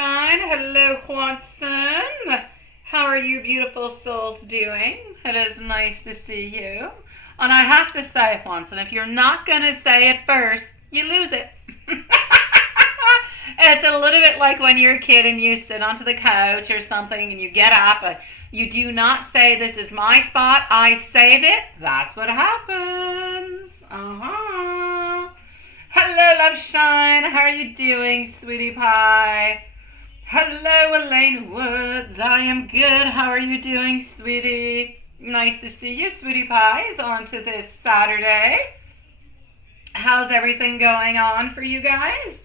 Shine. Hello, Juanson. How are you beautiful souls doing? It is nice to see you. And I have to say, Juanson, if you're not going to say it first, you lose it. It's a little bit like when you're a kid and you sit onto the couch or something and you get up and you do not say, this is my spot, I save it. That's what happens. Hello, Love Shine. How are you doing, sweetie pie? Hello, Elaine Woods. I am good. How are you doing, sweetie? Nice to see you, sweetie pies, on to this Saturday. How's everything going on for you guys?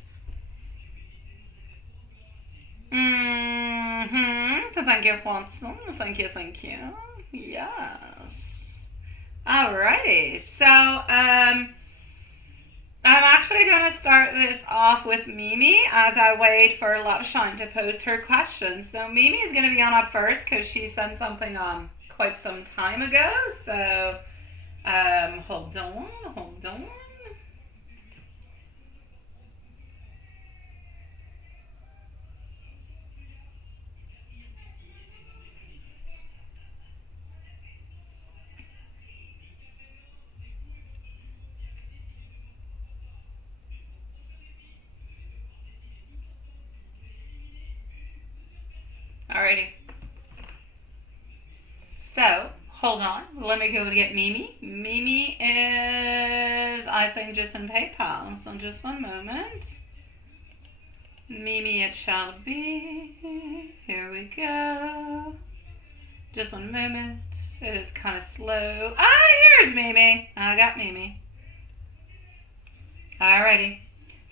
Thank you, Watson. Thank you. Yes. Alrighty. So, I'm actually going to start this off with Mimi as I wait for Love Shine to post her questions. So Mimi is going to be on up first because she sent something on quite some time ago. So, hold on. Alrighty. So, hold on. Let me go to get Mimi. Mimi is, I think, just in PayPal. So just one moment. Mimi it shall be. Here we go. Just one moment. It is kind of slow. Ah, here's Mimi. I got Mimi. Alrighty.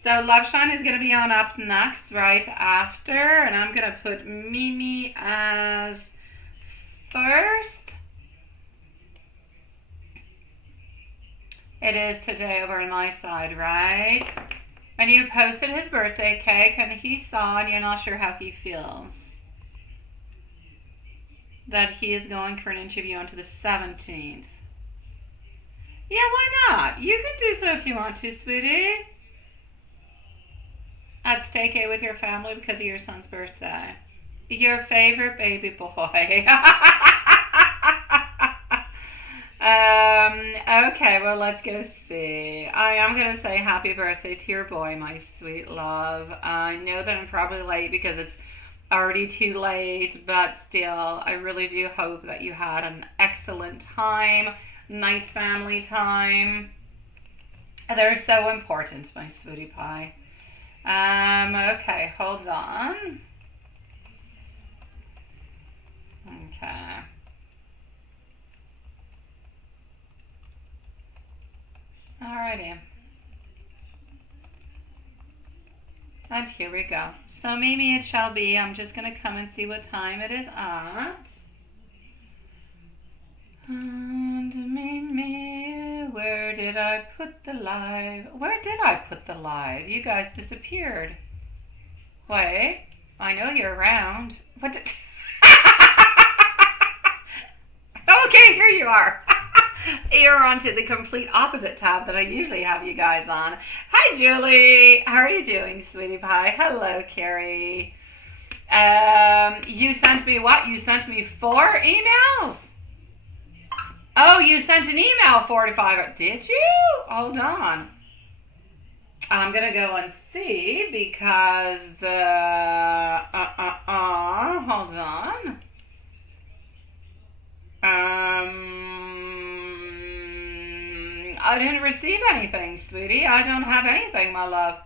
So Love Shine is going to be on up next, right after, and I'm going to put Mimi as first. It is today over on my side, right? And you posted his birthday cake, and he saw, and you're not sure how he feels, that he is going for an interview onto the 17th. Yeah, why not? You can do so if you want to, sweetie. At Staycay with your family because of your son's birthday. Your favorite baby boy. Okay, well, let's go see. I am going to say happy birthday to your boy, my sweet love. I know that I'm probably late because it's already too late, but still, I really do hope that you had an excellent time, nice family time. They're so important, my sweetie pie. Okay, hold on. Okay. Alrighty. And here we go. So Mimi it shall be. I'm just going to come and see what time it is at. And Mimi, where did I put the live? Where did I put the live? You guys disappeared. Wait, I know you're around. What did... Okay, here you are. You're onto the complete opposite tab that I usually have you guys on. Hi, Julie. How are you doing, sweetie pie? Hello, Carrie. You sent me what? You sent me 4 emails? Oh, you sent an email 4 to 5. Did you? Hold on. I'm going to go and see because, hold on. I didn't receive anything, sweetie. I don't have anything, my love.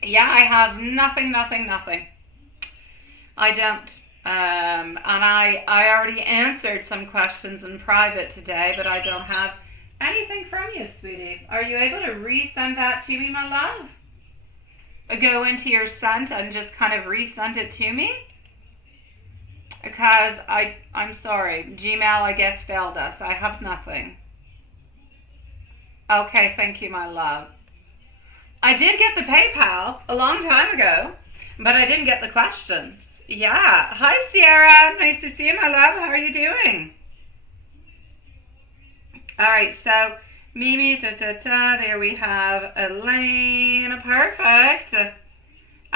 Yeah, I have nothing. I don't. And I already answered some questions in private today, but I don't have anything from you, sweetie. Are you able to resend that to me, my love? Go into your sent and just kind of resend it to me? Because I'm sorry, Gmail I guess failed us. I have nothing. Okay, thank you, my love. I did get the PayPal a long time ago, but I didn't get the questions. Yeah. Hi, Sierra. Nice to see you, my love. How are you doing? All right, so Mimi, there we have Elaine. Perfect.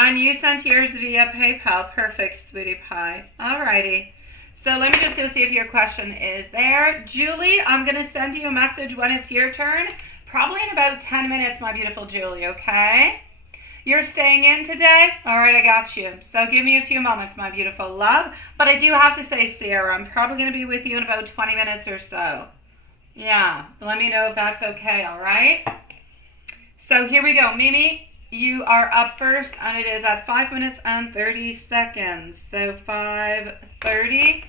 And you sent yours via PayPal. Perfect, sweetie pie. Alrighty. So let me just go see if your question is there. Julie, I'm going to send you a message when it's your turn. Probably in about 10 minutes, my beautiful Julie, okay? You're staying in today? All right, I got you. So give me a few moments, my beautiful love. But I do have to say, Sierra, I'm probably going to be with you in about 20 minutes or so. Yeah, let me know if that's okay, all right? So here we go. Mimi, you are up first, and it is at 5 minutes and 30 seconds. So 5:30,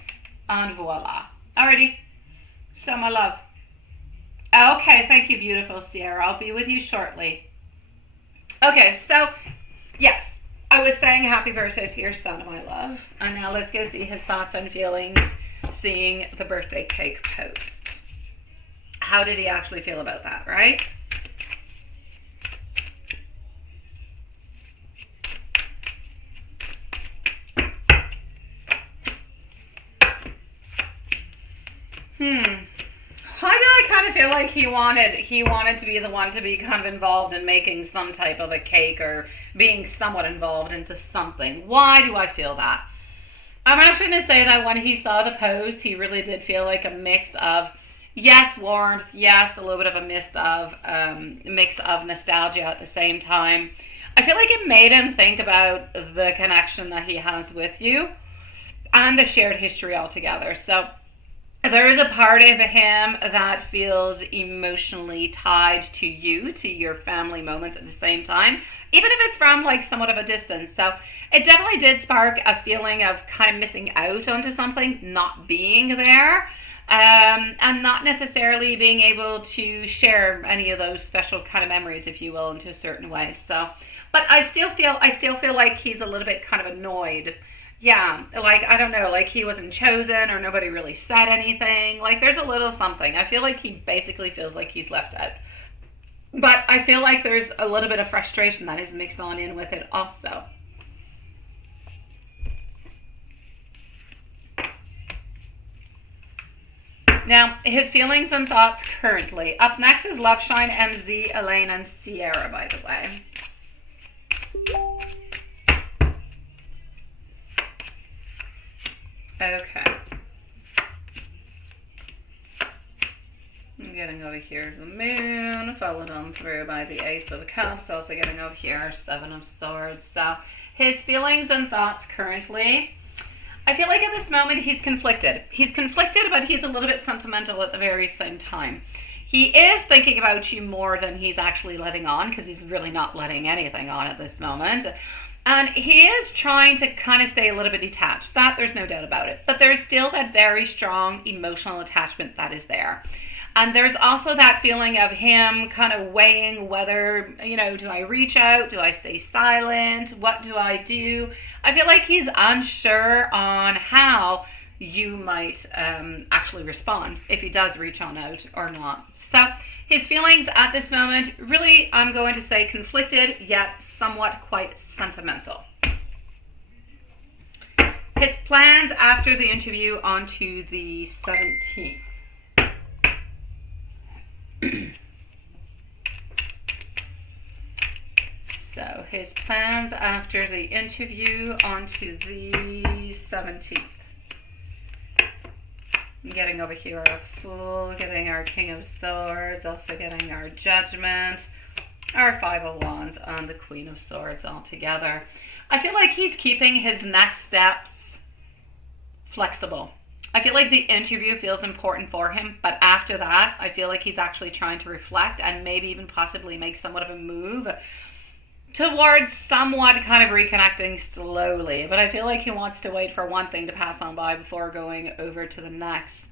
and voila. Alrighty. So, my love. Okay, thank you, beautiful Sierra. I'll be with you shortly. Okay, so, yes, I was saying happy birthday to your son, my love. And now let's go see his thoughts and feelings seeing the birthday cake post. How did he actually feel about that, right? Why do I kind of feel like he wanted to be the one to be kind of involved in making some type of a cake or being somewhat involved into something? Why do I feel that? I'm actually going to say that when he saw the post, he really did feel like a mix of, yes, warmth, yes, a little bit of a mix of nostalgia at the same time. I feel like it made him think about the connection that he has with you and the shared history altogether. So there is a part of him that feels emotionally tied to you, to your family moments at the same time, even if it's from like somewhat of a distance. So it definitely did spark a feeling of kind of missing out onto something, not being there, and not necessarily being able to share any of those special kind of memories, if you will, into a certain way. So, but I still feel like he's a little bit kind of annoyed. Yeah, like, I don't know, like he wasn't chosen or nobody really said anything. Like, there's a little something. I feel like he basically feels like he's left out. But I feel like there's a little bit of frustration that is mixed on in with it also. Now, his feelings and thoughts currently. Up next is Loveshine, MZ, Elaine, and Sierra, by the way. Okay. I'm getting over here the Moon, followed on through by the Ace of Cups, also getting over here Seven of Swords. So his feelings and thoughts currently, I feel like at this moment he's conflicted. He's conflicted, but he's a little bit sentimental at the very same time. He is thinking about you more than he's actually letting on, because he's really not letting anything on at this moment. And he is trying to kind of stay a little bit detached. That, there's no doubt about it. But there's still that very strong emotional attachment that is there. And there's also that feeling of him kind of weighing whether, you know, do I reach out? Do I stay silent? What do I do? I feel like he's unsure on how you might actually respond if he does reach on out or not. So his feelings at this moment, really, I'm going to say conflicted, yet somewhat quite sentimental. His plans after the interview onto the 17th. So his plans after the interview onto the 17th. Getting over here our Fool, getting our King of Swords, also getting our Judgment, our Five of Wands, and the Queen of Swords all together. I feel like he's keeping his next steps flexible. I feel like the interview feels important for him, but after that, I feel like he's actually trying to reflect and maybe even possibly make somewhat of a move towards somewhat kind of reconnecting slowly. But I feel like he wants to wait for one thing to pass on by before going over to the next.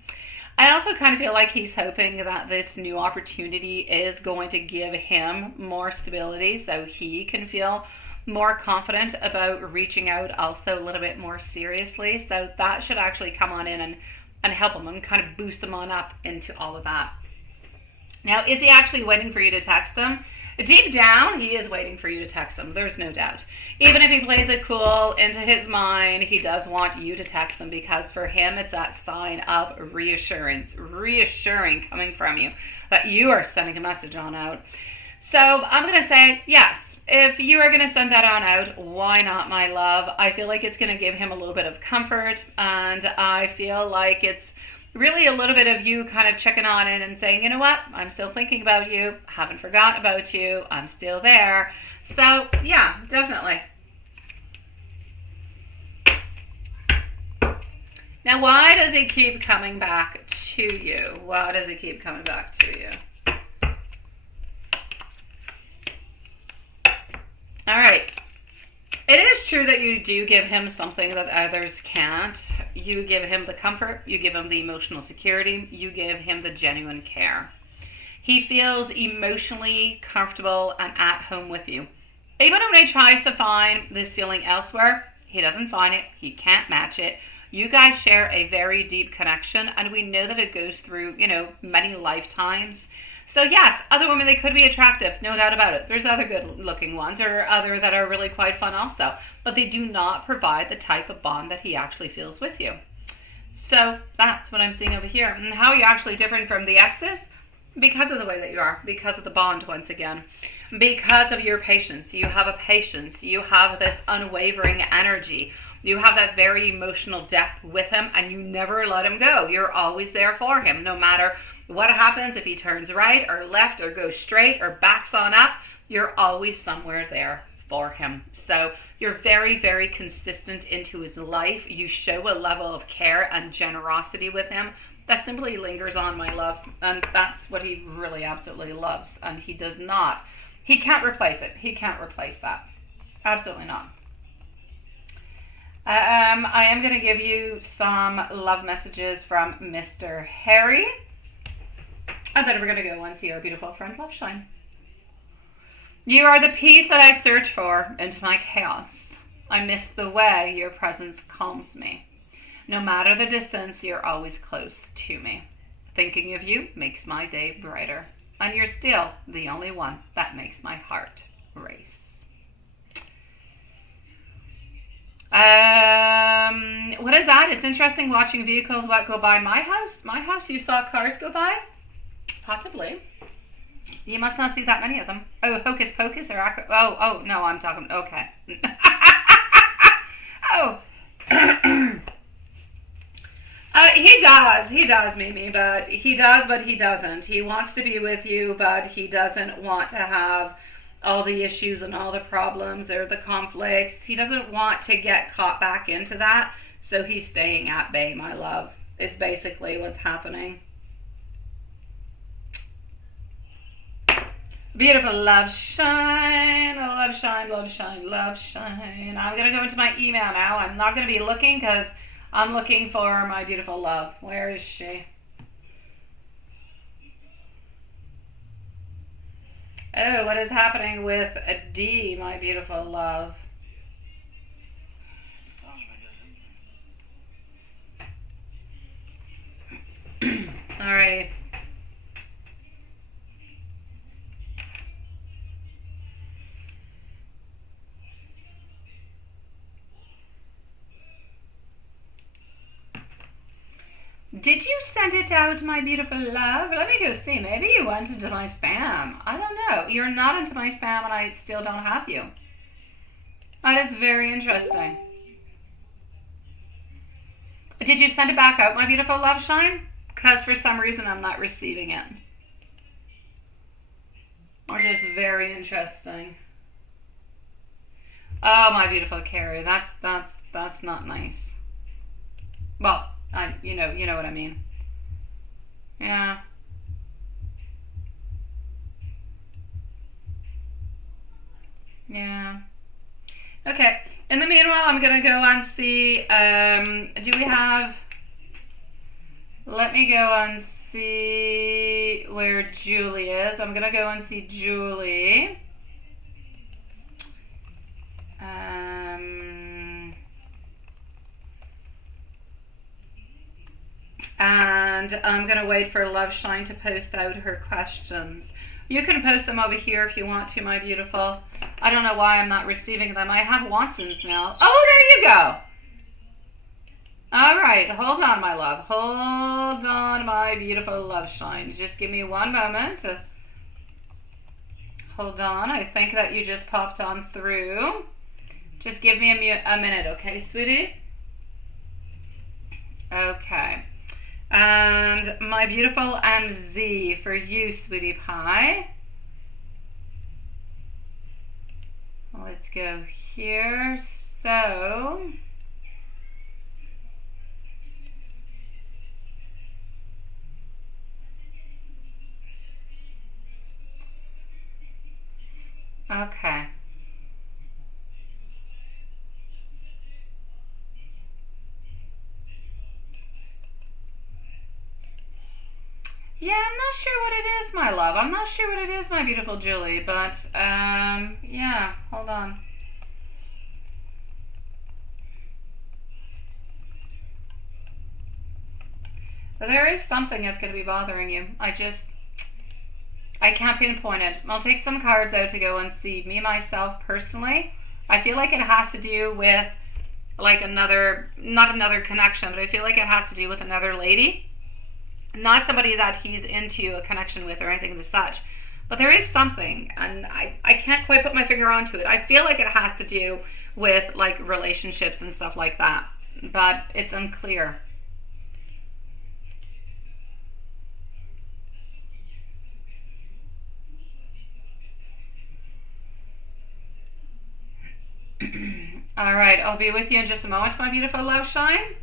I also kind of feel like he's hoping that this new opportunity is going to give him more stability so he can feel more confident about reaching out also a little bit more seriously. So that should actually come on in and help him and kind of boost him on up into all of that. Now, is he actually waiting for you to text him? Deep down, he is waiting for you to text him. There's no doubt. Even if he plays it cool, into his mind, he does want you to text him, because for him, it's that sign of reassurance, reassuring coming from you that you are sending a message on out. So I'm going to say, yes, if you are going to send that on out, why not, my love? I feel like it's going to give him a little bit of comfort, and I feel like it's really a little bit of you kind of checking on it and saying, you know what, I'm still thinking about you, haven't forgotten about you, I'm still there. So yeah, definitely. Now, why does he keep coming back to you? Why does he keep coming back to you? All right. It is true that you do give him something that others can't. You give him the comfort, you give him the emotional security, you give him the genuine care. He feels emotionally comfortable and at home with you. Even when he tries to find this feeling elsewhere, he doesn't find it, he can't match it. You guys share a very deep connection, and we know that it goes through, many lifetimes. So yes, other women, they could be attractive, no doubt about it. There's other good looking ones, or other that are really quite fun also, but they do not provide the type of bond that he actually feels with you. So that's what I'm seeing over here. And how are you actually different from the exes? Because of the way that you are, because of the bond once again, because of your patience. You have a patience, you have this unwavering energy. You have that very emotional depth with him, and you never let him go. You're always there for him, no matter what happens. If he turns right or left or goes straight or backs on up, you're always somewhere there for him. So you're very, very consistent into his life. You show a level of care and generosity with him that simply lingers on, my love. And that's what he really absolutely loves. And he can't replace it. He can't replace that. Absolutely not. I am going to give you some love messages from Mr. Harry. And then we're going to go and see our beautiful friend, Love Shine. You are the peace that I search for into my chaos. I miss the way your presence calms me. No matter the distance, you're always close to me. Thinking of you makes my day brighter. And you're still the only one that makes my heart race. What is that? It's interesting watching vehicles go by my house. My house, you saw cars go by? Possibly. You must not see that many of them. Oh, Hocus Pocus or oh no, I'm talking. Okay. Oh. He does, Mimi, but he doesn't. He wants to be with you, but he doesn't want to have all the issues and all the problems or the conflicts. He doesn't want to get caught back into that, so he's staying at bay, my love, is basically what's happening. Beautiful Love Shine, love shine, love shine, love shine. I'm going to go into my email now. I'm not going to be looking because I'm looking for my beautiful love. Where is she? Oh, what is happening with a D, my beautiful love? Alrighty. Did you send it out, my beautiful love? Let me go see. Maybe you went into my spam. I don't know. You're not into my spam and I still don't have you. That is very interesting. Did you send it back out, my beautiful Love Shine? Because for some reason I'm not receiving it. Which is very interesting. Oh, my beautiful Carrie. That's not nice. Well, you know what I mean. Yeah. Yeah. Okay. In the meanwhile, I'm gonna go and see. Do we have? Let me go and see where Julie is. I'm gonna go and see Julie. And I'm going to wait for Love Shine to post out her questions. You can post them over here if you want to, my beautiful. I don't know why I'm not receiving them. I have Watson's now. Oh, there you go. All right. Hold on, my love. Hold on, my beautiful Love Shine. Just give me one moment. Hold on. I think that you just popped on through. Just give me a minute, okay, sweetie? Okay. And my beautiful MZ for you, sweetie pie. Let's go here. So, okay. Yeah, I'm not sure what it is, my love. I'm not sure what it is, my beautiful Julie, but, yeah, hold on. But there is something that's going to be bothering you. I can't pinpoint it. I'll take some cards out to go and see. Me, myself, personally, I feel like it has to do with, like, not another connection, but I feel like it has to do with another lady. Not somebody that he's into a connection with or anything of such. But there is something, and I can't quite put my finger onto it. I feel like it has to do with, like, relationships and stuff like that. But it's unclear. All right, I'll be with you in just a moment, my beautiful love shine.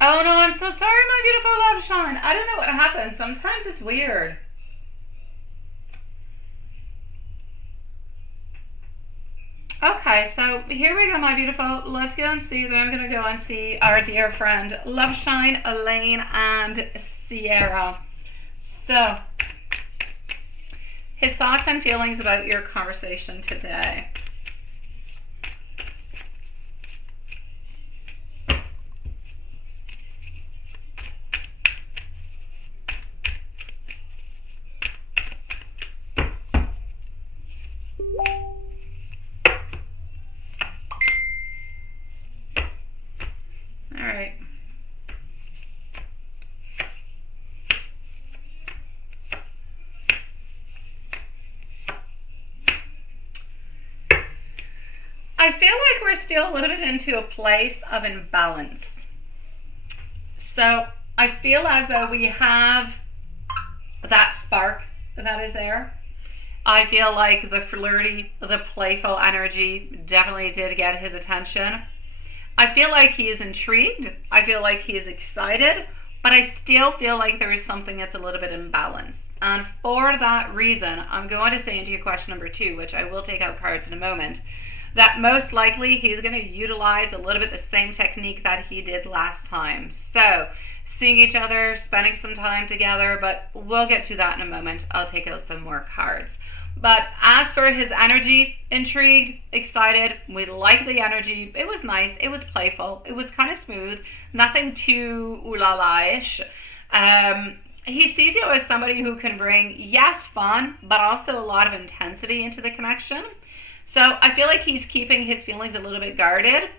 Oh no, I'm so sorry, my beautiful love shine. I don't know what happened. Sometimes it's weird. Okay, so here we go, my beautiful. Let's go and see. Then I'm going to go and see our dear friend Love Shine, Elaine, and Sierra. So, his thoughts and feelings about your conversation today. All right. I feel like we're still a little bit into a place of imbalance. So I feel as though we have that spark that is there. I feel like the flirty, the playful energy definitely did get his attention. I feel like he is intrigued. I feel like he is excited, but I still feel like there is something that's a little bit imbalanced. And for that reason, I'm going to say into your question number 2, which I will take out cards in a moment, that most likely he's going to utilize a little bit the same technique that he did last time. So, seeing each other, spending some time together, but we'll get to that in a moment. I'll take out some more cards. But as for his energy, intrigued, excited, we like the energy. It was nice. It was playful. It was kind of smooth. Nothing too ooh-la-la-ish. He sees you as somebody who can bring, yes, fun, but also a lot of intensity into the connection. So I feel like he's keeping his feelings a little bit guarded,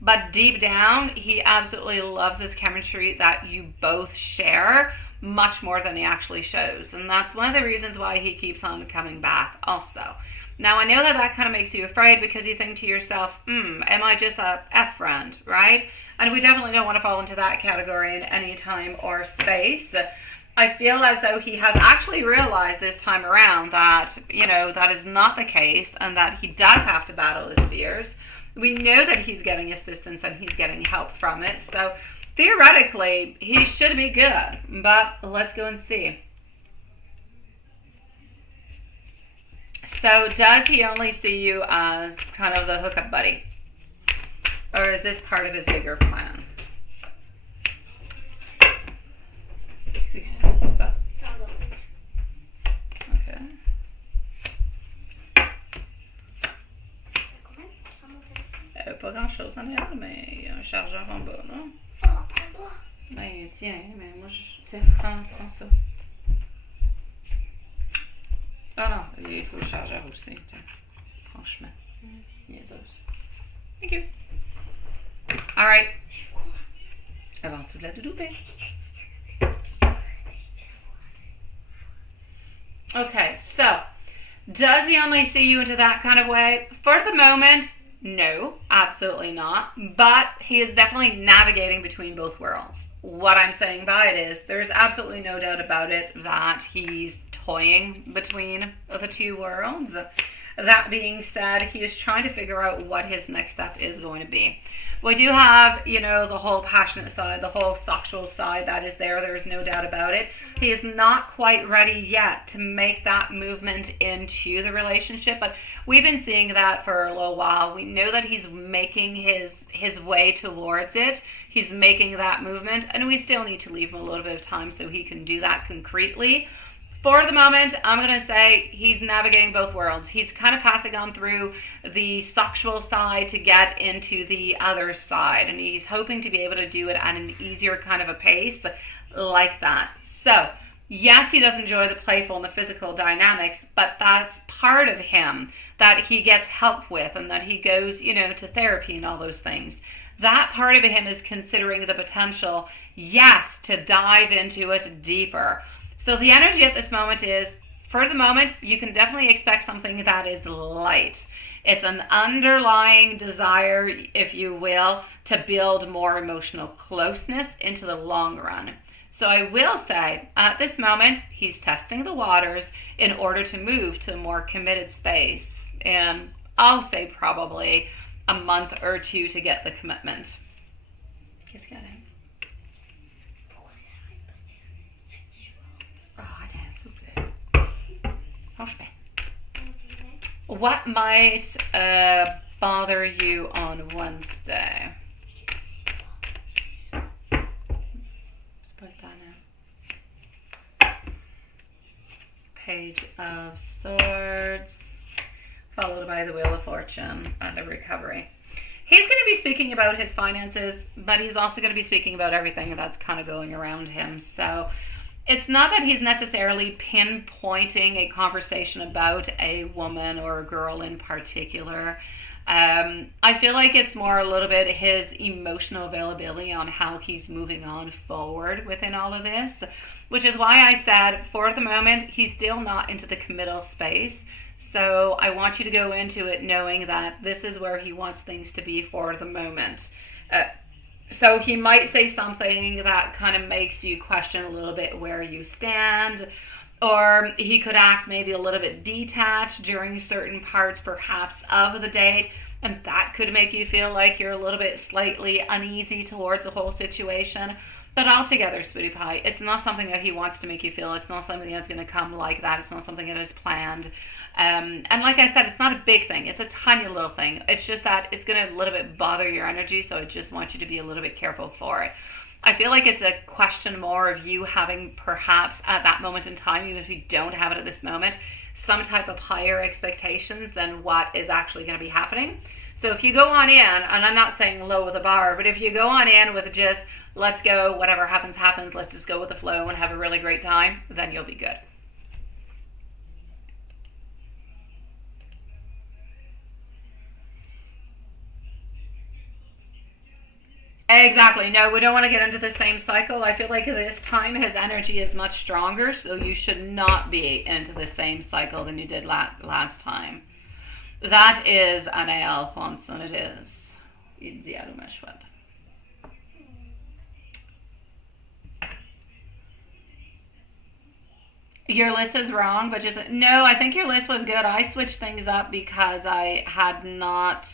but deep down, he absolutely loves this chemistry that you both share much more than he actually shows. And that's one of the reasons why he keeps on coming back also. Now, I know that kind of makes you afraid because you think to yourself, am I just a F friend, right? And we definitely don't want to fall into that category in any time or space. I feel as though he has actually realized this time around that, that is not the case and that he does have to battle his fears. We know that he's getting assistance and he's getting help from it. So theoretically, he should be good. But let's go and see. So does he only see you as kind of the hookup buddy? Or is this part of his bigger plan? Okay. Pas grand chose en arrière, mais il y a un chargeur en bas, non? Oh, en bas? Ben, tiens, mais moi, tiens, prends ça. Ah non, il faut le chargeur aussi, tiens. Franchement. Niaiseuse. Thank you. All right. Avant tout, la doudoupée. Okay, so does he only see you into that kind of way? For the moment, no, absolutely not. But he is definitely navigating between both worlds. What I'm saying by it is there's absolutely no doubt about it that he's toying between the two worlds. That being said, he is trying to figure out what his next step is going to be. We do have, the whole passionate side, the whole sexual side that is there. There's no doubt about it. He is not quite ready yet to make that movement into the relationship, but we've been seeing that for a little while. We know that he's making his way towards it. He's making that movement, and we still need to leave him a little bit of time so he can do that concretely. For the moment, I'm going to say he's navigating both worlds. He's kind of passing on through the sexual side to get into the other side. And he's hoping to be able to do it at an easier kind of a pace like that. So, yes, he does enjoy the playful and the physical dynamics, but that's part of him that he gets help with and that he goes, to therapy and all those things. That part of him is considering the potential, yes, to dive into it deeper. So the energy at this moment is, for the moment, you can definitely expect something that is light. It's an underlying desire, if you will, to build more emotional closeness into the long run. So I will say, at this moment, he's testing the waters in order to move to a more committed space. And I'll say probably a month or two to get the commitment. Just kidding. What might bother you on Wednesday? Let's put that now. Page of Swords, followed by the Wheel of Fortune and a recovery. He's going to be speaking about his finances, but he's also going to be speaking about everything that's kind of going around him. So it's not that he's necessarily pinpointing a conversation about a woman or a girl in particular. I feel like it's more a little bit his emotional availability on how he's moving on forward within all of this, which is why I said for the moment he's still not into the committal space. So I want you to go into it knowing that this is where he wants things to be for the moment. So he might say something that kind of makes you question a little bit where you stand, or he could act maybe a little bit detached during certain parts perhaps of the date, and that could make you feel like you're a little bit slightly uneasy towards the whole situation. But altogether, Sweetie Pie, it's not something that he wants to make you feel. It's not something that's going to come like that. It's not something that is planned. And like I said, it's not a big thing. It's a tiny little thing. It's just that it's going to a little bit bother your energy, so I just want you to be a little bit careful for it. I feel like it's a question more of you having perhaps at that moment in time, even if you don't have it at this moment, some type of higher expectations than what is actually going to be happening. So if you go on in, and I'm not saying lower the bar, but if you go on in with just, let's go, whatever happens, happens, let's just go with the flow and have a really great time, then you'll be good. Exactly. No, we don't want to get into the same cycle. I feel like this time his energy is much stronger, so you should not be into the same cycle than you did last time. That is an Alphonse, and it is. Your list is wrong, but just no. I think your list was good. I switched things up because I had not.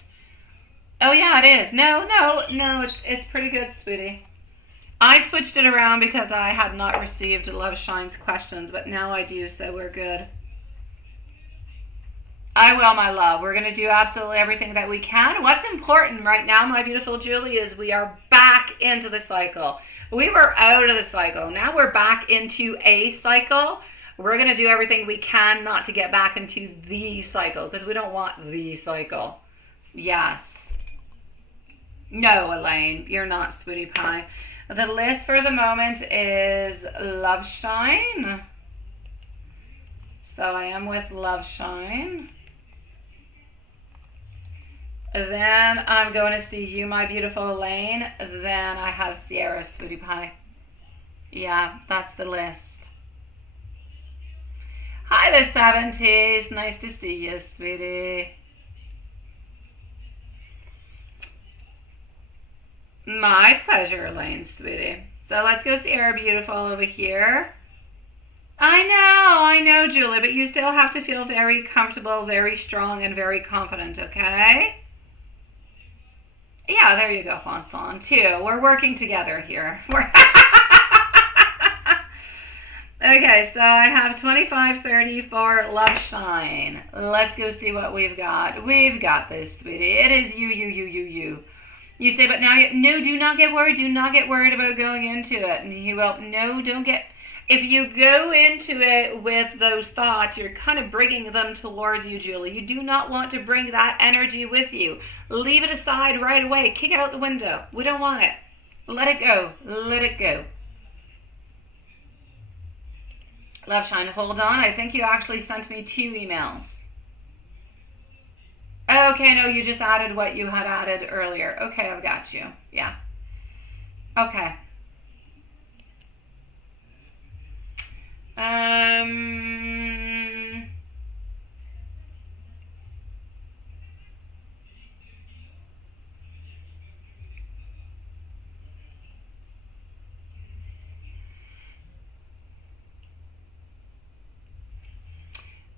Oh yeah, it is. No. It's pretty good, sweetie. I switched it around because I had not received Love Shine's questions, but now I do, so we're good. I will, my love. We're going to do absolutely everything that we can. What's important right now, my beautiful Julie, is we are back into the cycle. We were out of the cycle. Now we're back into a cycle. We're going to do everything we can not to get back into the cycle because we don't want the cycle. Yes. No, Elaine, you're not, Sweetie Pie. The list for the moment is Love Shine. So I am with Love Shine. Then I'm going to see you, my beautiful Elaine. Then I have Sierra, Sweetie Pie. Yeah, that's the list. Hi, Hi, the 70s. Nice to see you, sweetie. My pleasure, Elaine, sweetie. So let's go see our beautiful over here. I know, Julie, but you still have to feel very comfortable, very strong, and very confident, okay? Yeah, there you go, Juan too. We're working together here. Okay, so I have 2530 for Love Shine. Let's go see what we've got. We've got this, sweetie. It is you. You say, but now, no, do not get worried. Do not get worried about going into it. And he will, no, don't get, if you go into it with those thoughts, you're kind of bringing them towards you, Julie. You do not want to bring that energy with you. Leave it aside right away. Kick it out the window. We don't want it. Let it go. Let it go. Love Shine, hold on. I think you actually sent me 2 emails. Okay, no, you just added what you had added earlier. Okay, I've got you. Yeah. Okay.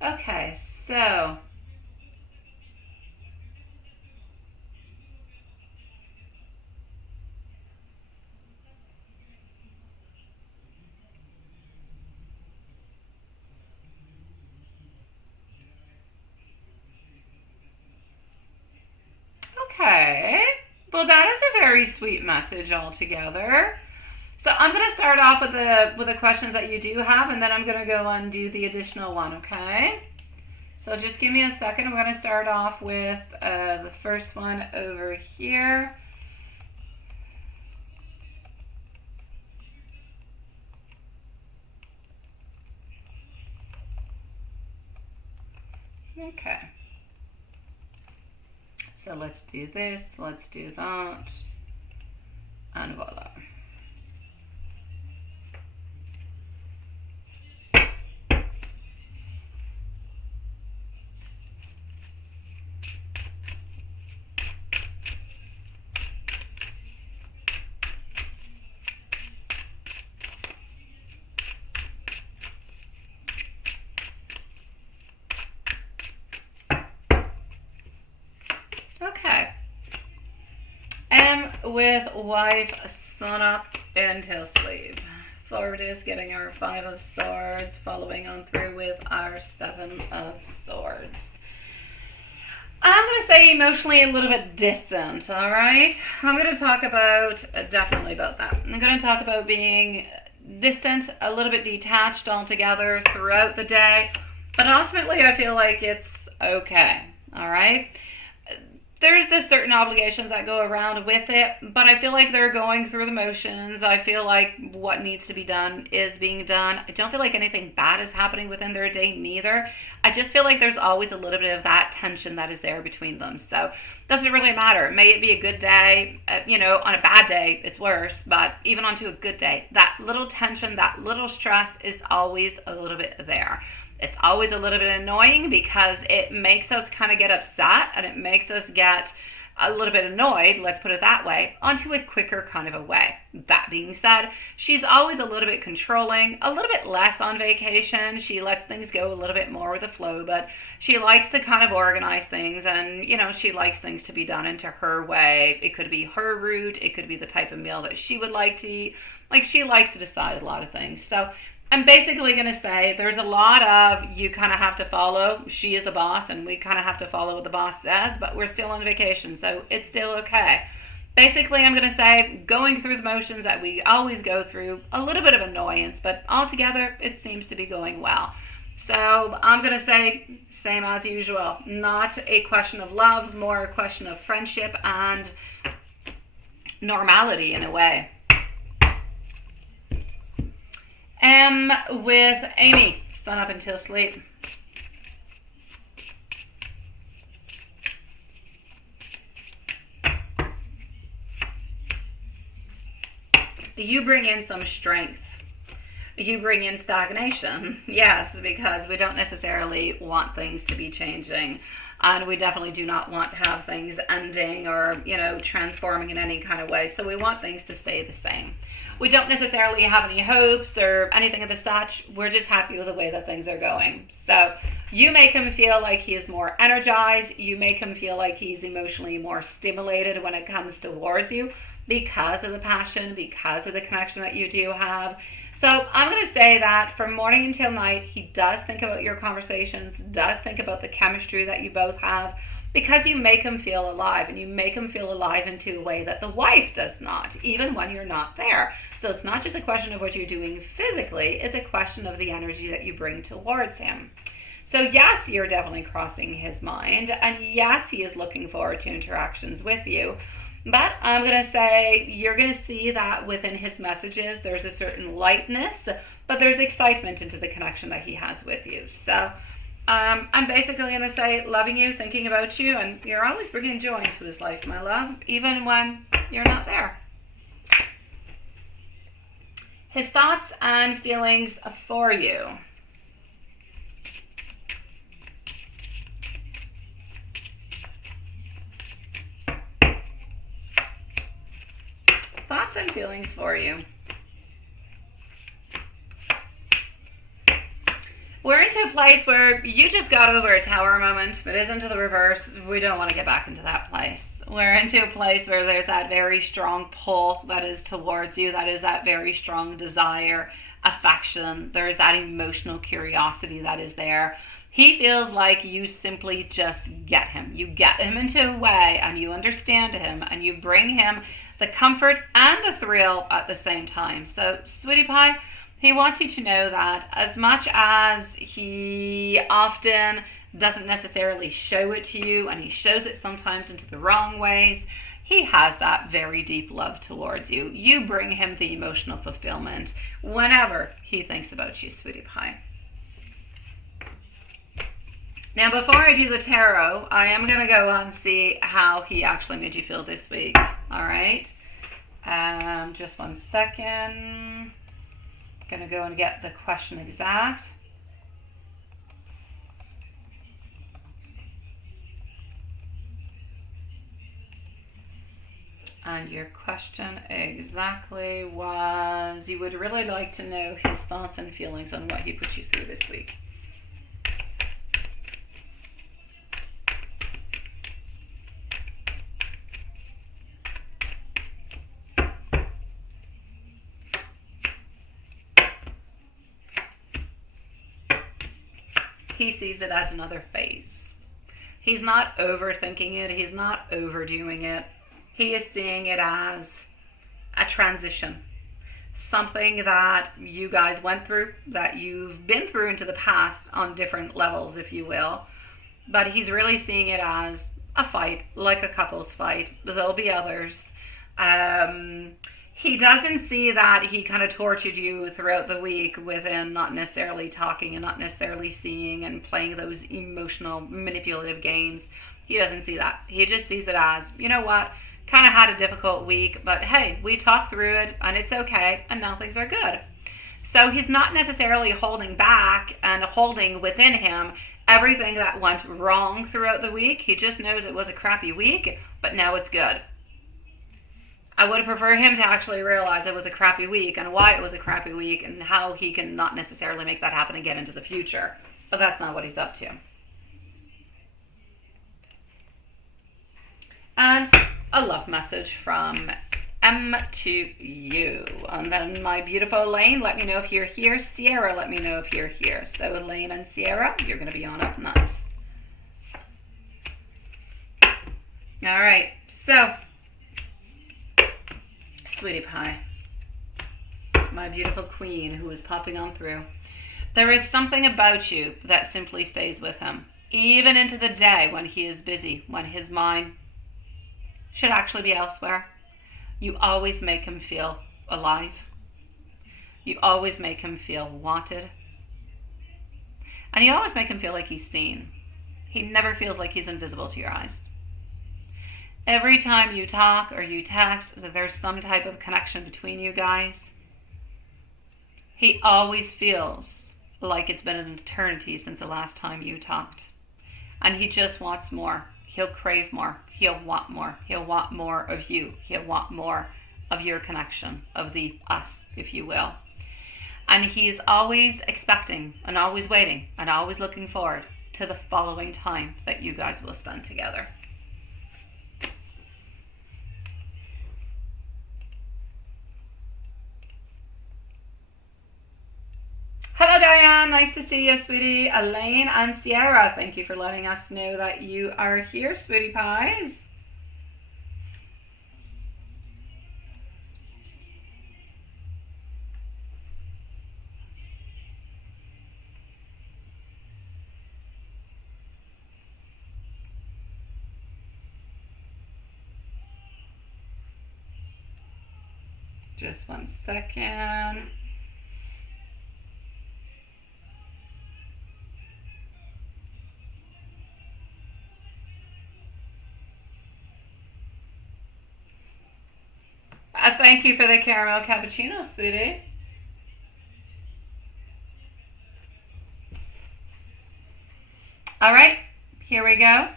Okay, so okay. Well, that is a very sweet message altogether. So I'm going to start off with the questions that you do have, and then I'm going to go and do the additional one, okay? So just give me a second. I'm going to start off with the first one over here. Okay. So let's do this, let's do that, and voila. Okay. M with wife, sun up until sleep. Forward is getting our 5 of swords, following on through with our 7 of swords. I'm going to say emotionally a little bit distant, all right? I'm going to talk about, definitely about that. I'm going to talk about being distant, a little bit detached altogether throughout the day, but ultimately I feel like it's okay, all right? There's the certain obligations that go around with it, but I feel like they're going through the motions. I feel like what needs to be done is being done. I don't feel like anything bad is happening within their day neither. I just feel like there's always a little bit of that tension that is there between them. So it doesn't really matter. May it be a good day, on a bad day, it's worse, but even onto a good day, that little tension, that little stress is always a little bit there. It's always a little bit annoying because it makes us kind of get upset and it makes us get a little bit annoyed, let's put it that way, onto a quicker kind of a way. That being said, she's always a little bit controlling, a little bit less on vacation. She lets things go a little bit more with the flow, but she likes to kind of organize things and, she likes things to be done into her way. It could be her route. It could be the type of meal that she would like to eat. Like, she likes to decide a lot of things. So I'm basically going to say there's a lot of you kind of have to follow. She is a boss and we kind of have to follow what the boss says, but we're still on vacation, so it's still okay. Basically, I'm going to say going through the motions that we always go through, a little bit of annoyance, but altogether it seems to be going well. So I'm going to say same as usual. Not a question of love, more a question of friendship and normality in a way. M with Amy, sun up until sleep. You bring in some strength. You bring in stagnation. Yes, because we don't necessarily want things to be changing. And we definitely do not want to have things ending or, transforming in any kind of way. So we want things to stay the same. We don't necessarily have any hopes or anything of the such. We're just happy with the way that things are going. So you make him feel like he is more energized. You make him feel like he's emotionally more stimulated when it comes towards you because of the passion, because of the connection that you do have. So I'm going to say that from morning until night, he does think about your conversations, does think about the chemistry that you both have, because you make him feel alive, and you make him feel alive into a way that the wife does not, even when you're not there. So it's not just a question of what you're doing physically, it's a question of the energy that you bring towards him. So yes, you're definitely crossing his mind, and yes, he is looking forward to interactions with you. But I'm going to say you're going to see that within his messages, there's a certain lightness, but there's excitement into the connection that he has with you. So I'm basically going to say loving you, thinking about you, and you're always bringing joy into his life, my love, even when you're not there. His thoughts and feelings for you. Thoughts and feelings for you. We're into a place where you just got over a tower moment, but isn't to the reverse. We don't want to get back into that place. We're into a place where there's that very strong pull that is towards you, that is that very strong desire, affection. There's that emotional curiosity that is there. He feels like you simply just get him. You get him into a way, and you understand him, and you bring him the comfort and the thrill at the same time. So, sweetie pie, he wants you to know that as much as he often doesn't necessarily show it to you, and he shows it sometimes into the wrong ways, he has that very deep love towards you. You bring him the emotional fulfillment whenever he thinks about you, sweetie pie. Now, before I do the tarot, I am going to go on and see how he actually made you feel this week. All right? Just 1 second. Going to go and get the question exact. And your question exactly was, you would really like to know his thoughts and feelings on what he put you through this week. He sees it as another phase. He's not overthinking it. He's not overdoing it. He is seeing it as a transition. Something that you guys went through, that you've been through into the past on different levels, if you will. But he's really seeing it as a fight, like a couple's fight. There'll be others. He doesn't see that he kind of tortured you throughout the week within not necessarily talking and not necessarily seeing and playing those emotional, manipulative games. He doesn't see that. He just sees it as, you know what, kind of had a difficult week, but hey, we talked through it and it's okay, and now things are good. So he's not necessarily holding back and holding within him everything that went wrong throughout the week. He just knows it was a crappy week, but now it's good. I would prefer him to actually realize it was a crappy week and why it was a crappy week and how he can not necessarily make that happen again into the future. But that's not what he's up to. And a love message from M to you. And then my beautiful Elaine, let me know if you're here. Sierra, let me know if you're here. So Elaine and Sierra, you're going to be on up nice. All right, so sweetie pie, my beautiful queen who is popping on through. There is something about you that simply stays with him, even into the day when he is busy, when his mind should actually be elsewhere. You always make him feel alive. You always make him feel wanted. And you always make him feel like he's seen. He never feels like he's invisible to your eyes. Every time you talk or you text, there's some type of connection between you guys. He always feels like it's been an eternity since the last time you talked. And he just wants more. He'll crave more. He'll want more. He'll want more of you. He'll want more of your connection, of the us, if you will. And he's always expecting and always waiting and always looking forward to the following time that you guys will spend together. Hello Diane, nice to see you, sweetie. Elaine and Sierra, thank you for letting us know that you are here, sweetie pies. Just 1 second. Thank you for the caramel cappuccino, sweetie. All right, here we go.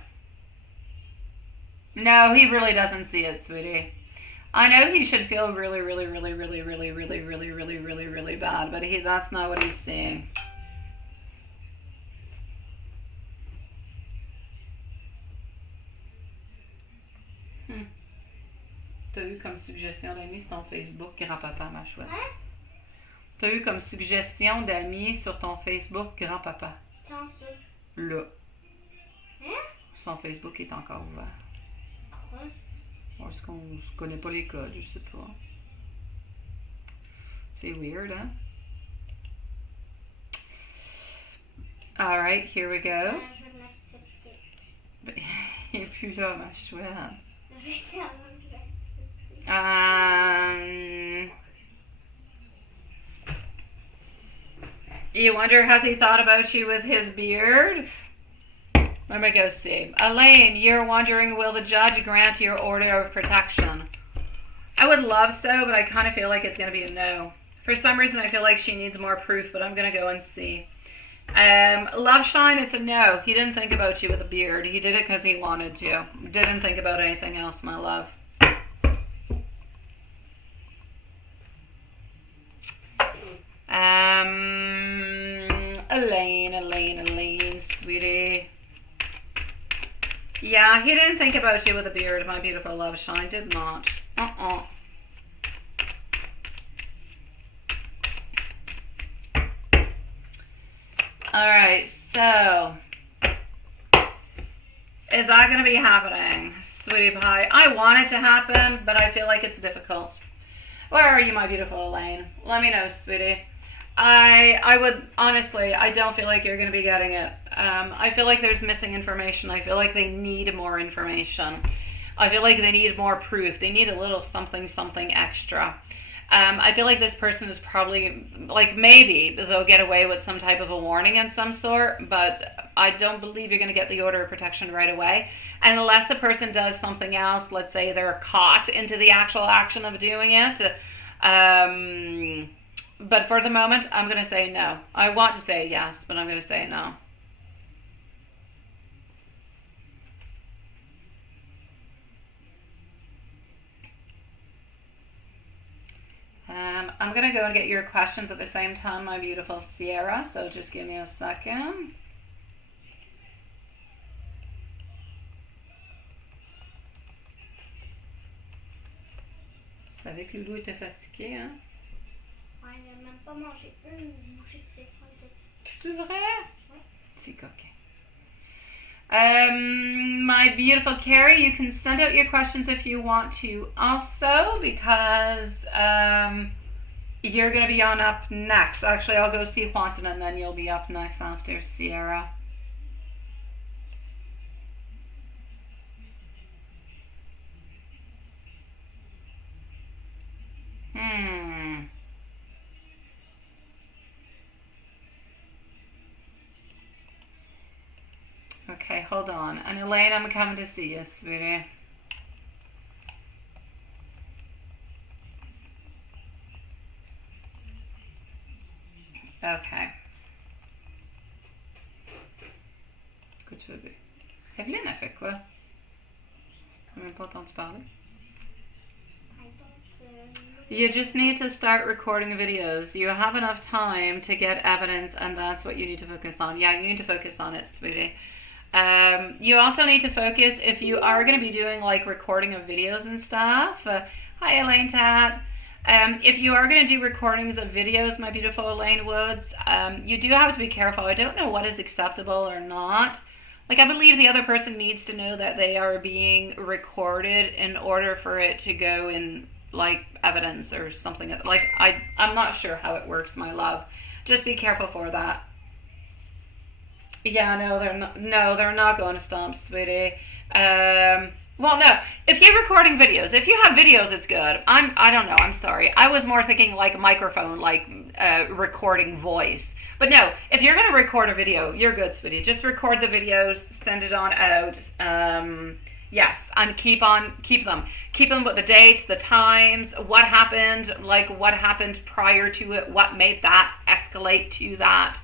No, he really doesn't see it, sweetie. I know he should feel really bad, but that's not what he's seeing. T'as eu comme suggestion d'amis sur ton Facebook, grand-papa, ma chouette? Hein? T'as eu comme suggestion d'amis sur ton Facebook, grand-papa? Quand ça? Là. Hein? Son Facebook est encore ouvert. Pourquoi? Parce qu'on ne connaît pas les codes, je sais pas. C'est weird, hein? Alright, here we go. Je vais l'accepter. Il n'est plus là, ma chouette. You wonder, has he thought about you with his beard? Let me go see. Elaine, you're wondering, will the judge grant your order of protection? I would love so, but I kind of feel like it's going to be a no. For some reason, I feel like she needs more proof, but I'm going to go and see. Loveshine, it's a no. He didn't think about you with a beard. He did it because he wanted to. Didn't think about anything else, my love. Elaine, sweetie. Yeah, he didn't think about you with a beard, my beautiful Loveshine. Did not. Alright, so is that going to be happening, sweetie pie? I want it to happen, but I feel like it's difficult. Where are you, my beautiful Elaine? Let me know, sweetie. I would, honestly, I don't feel like you're going to be getting it. I feel like there's missing information. I feel like they need more information. I feel like they need more proof. They need a little something extra. I feel like this person is probably, like, maybe they'll get away with some type of a warning in some sort, but I don't believe you're going to get the order of protection right away. And unless the person does something else, let's say they're caught into the actual action of doing it, but for the moment, I'm going to say no. I want to say yes, but I'm going to say no. I'm going to go and get your questions at the same time, my beautiful Sierra, so just give me a second. Je savais que Loulou était fatigué, hein? Ouais, il n'a même pas mangé une bouchée de ses fruits. C'est vrai? Ouais. C'est coquin. My beautiful Carrie, you can send out your questions if you want to also, because you're going to be on up next. Actually, I'll go see Juanton and then you'll be up next after Sierra. Okay, hold on. And Elaine, I'm coming to see you, sweetie. Okay. Écoute, Evelyne, elle fait quoi? Je n'ai même pas entendu parler. You just need to start recording videos. You have enough time to get evidence, and that's what you need to focus on. Yeah, you need to focus on it, sweetie. You also need to focus if you are going to be doing like recording of videos and stuff. Hi, Elaine Tat. If you are going to do recordings of videos, my beautiful Elaine Woods, you do have to be careful. I don't know what is acceptable or not. Like, I believe the other person needs to know that they are being recorded in order for it to go in like evidence or something. Like, I'm not sure how it works, my love. Just be careful for that. Yeah, no, they're not going to stomp, sweetie. Well, no, if you're recording videos, if you have videos, it's good. I don't know, I'm sorry. I was more thinking like a microphone, like recording voice. But no, if you're going to record a video, you're good, sweetie. Just record the videos, send it on out. Yes, and keep them. Keep them with the dates, the times, what happened prior to it, what made that escalate to that.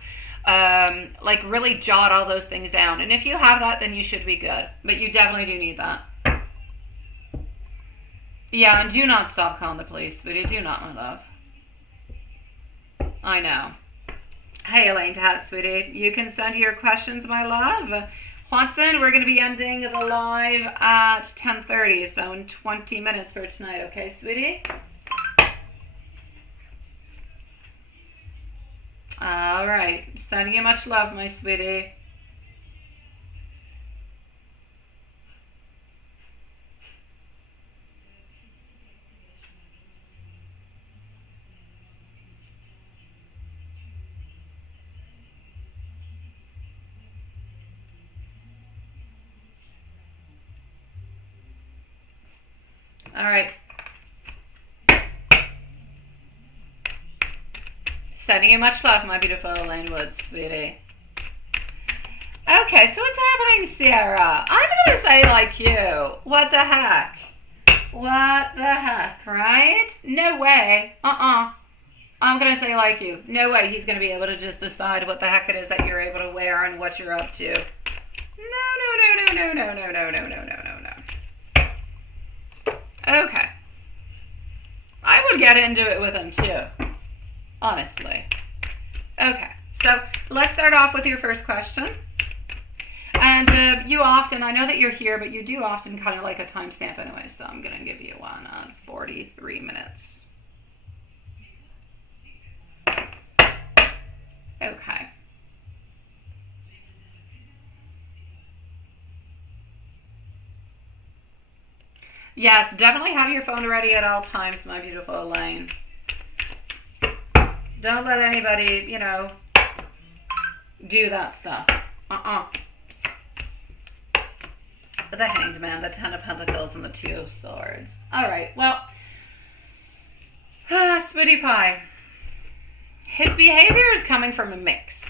Like really jot all those things down. And if you have that, then you should be good. But you definitely do need that. Yeah, and do not stop calling the police, sweetie. Do not, my love. I know. Hey, Elaine Tat, sweetie. You can send your questions, my love. Watson, we're going to be ending the live at 10:30, so in 20 minutes for tonight, okay, sweetie? All right. Sending you much love, my sweetie. All right. Sending you much love, my beautiful Elaine Woods, sweetie. Okay, so what's happening, Sierra? I'm going to say like you. What the heck? What the heck, right? No way. I'm going to say like you. No way he's going to be able to just decide what the heck it is that you're able to wear and what you're up to. No. Okay. I would get into it with him too. Honestly. Okay, so let's start off with your first question. And you often, I know that you're here, but you do often kind of like a timestamp anyway, so I'm going to give you one on 43 minutes. Okay. Yes, definitely have your phone ready at all times, my beautiful Elaine. Don't let anybody, do that stuff. The Hanged Man, the Ten of Pentacles, and the Two of Swords. All right, well, Sweetie Pie. His behavior is coming from a mix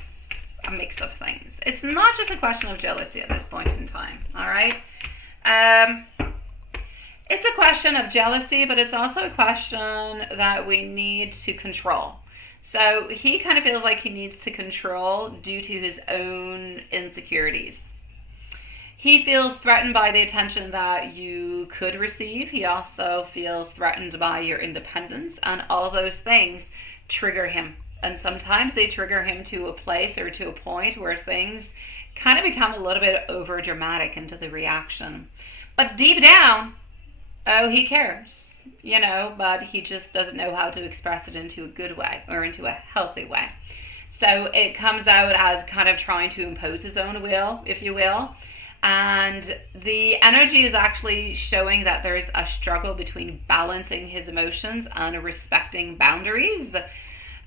of things. It's not just a question of jealousy at this point in time, all right? It's a question of jealousy, but it's also a question that we need to control. So he kind of feels like he needs to control due to his own insecurities. He feels threatened by the attention that you could receive. He also feels threatened by your independence, and all those things trigger him. And sometimes they trigger him to a place or to a point where things kind of become a little bit over dramatic into the reaction. But deep down, he cares. But he just doesn't know how to express it into a good way or into a healthy way. So it comes out as kind of trying to impose his own will, if you will. And the energy is actually showing that there's a struggle between balancing his emotions and respecting boundaries.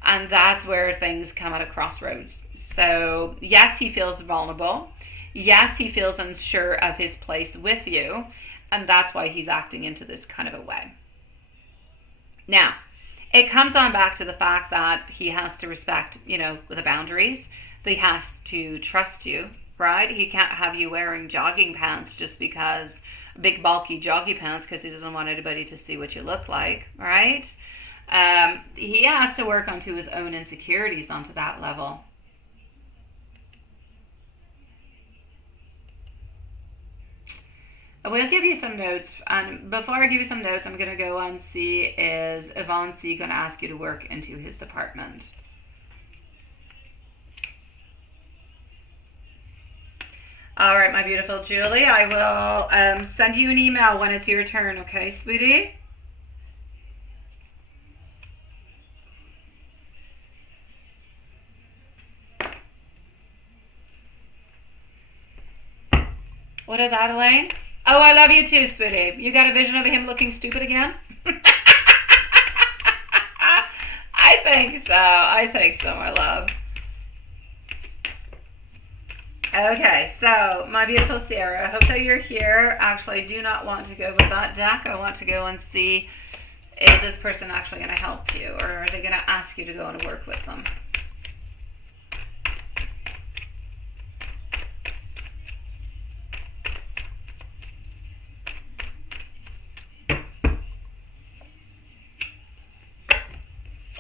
And that's where things come at a crossroads. So yes, he feels vulnerable. Yes, he feels unsure of his place with you. And that's why he's acting into this kind of a way. Now, it comes on back to the fact that he has to respect, the boundaries. He has to trust you, right? He can't have you wearing jogging pants just because, big bulky jogging pants, because he doesn't want anybody to see what you look like, right? He has to work onto his own insecurities onto that level. We'll give you some notes, and before I give you some notes, I'm going to go and see, is Yvonne C. going to ask you to work into his department? All right, my beautiful Julie, I will send you an email when it's your turn, okay, sweetie? What is Adelaine? Oh, I love you too, sweetie. You got a vision of him looking stupid again? I think so. I think so, my love. Okay, so my beautiful Sarah, I hope that you're here. Actually, I do not want to go with that deck. I want to go and see, is this person actually going to help you, or are they going to ask you to go and work with them?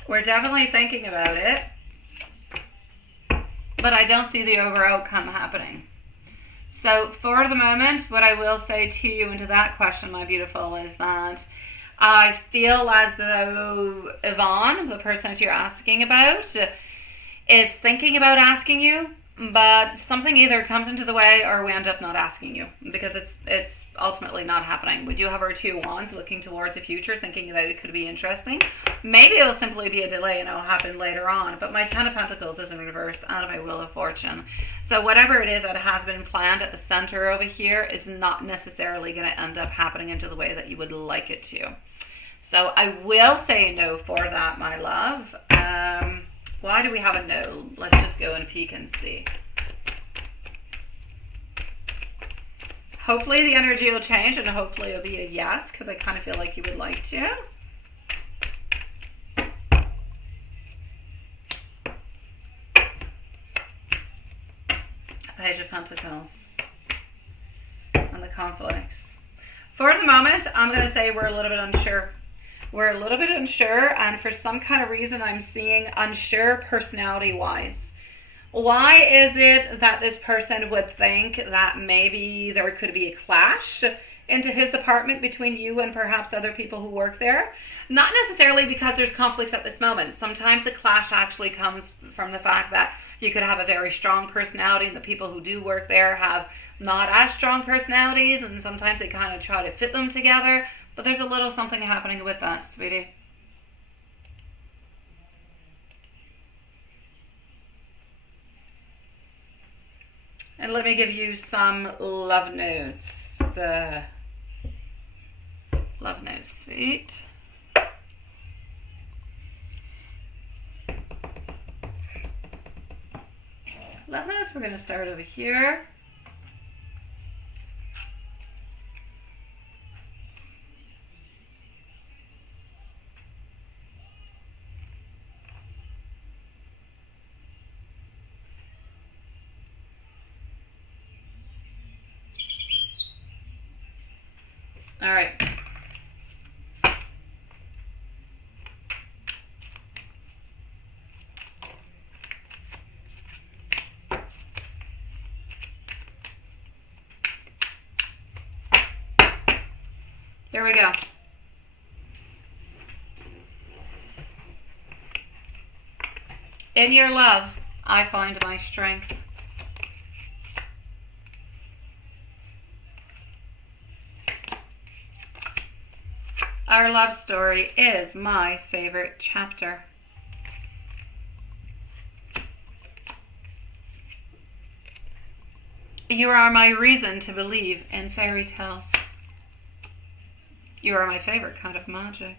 We're definitely thinking about it, but I don't see the over outcome happening. So for the moment, what I will say to you into that question, my beautiful, is that I feel as though Yvonne, the person that you're asking about, is thinking about asking you, but something either comes into the way or we end up not asking you, because it's ultimately not happening. We do have our 2 wands looking towards the future, thinking that it could be interesting. Maybe it'll simply be a delay and it'll happen later on, but my 10 of Pentacles is in reverse out of my Wheel of Fortune. So whatever it is that has been planned at the center over here is not necessarily going to end up happening into the way that you would like it to. So I will say no for that, my love. Why do we have a no? Let's just go and peek and see. Hopefully the energy will change, and hopefully it'll be a yes, because I kind of feel like you would like to. Page of Pentacles and the conflicts. For the moment, I'm going to say we're a little bit unsure. We're a little bit unsure, and for some kind of reason, I'm seeing unsure personality-wise. Why is it that this person would think that maybe there could be a clash into his department between you and perhaps other people who work there? Not necessarily because there's conflicts at this moment. Sometimes the clash actually comes from the fact that you could have a very strong personality and the people who do work there have not as strong personalities, and sometimes they kind of try to fit them together. But there's a little something happening with that, sweetie. And let me give you some love notes. Love notes, sweet. Love notes, we're going to start over here. All right. Here we go. In your love, I find my strength. Our love story is my favorite chapter. You are my reason to believe in fairy tales. You are my favorite kind of magic.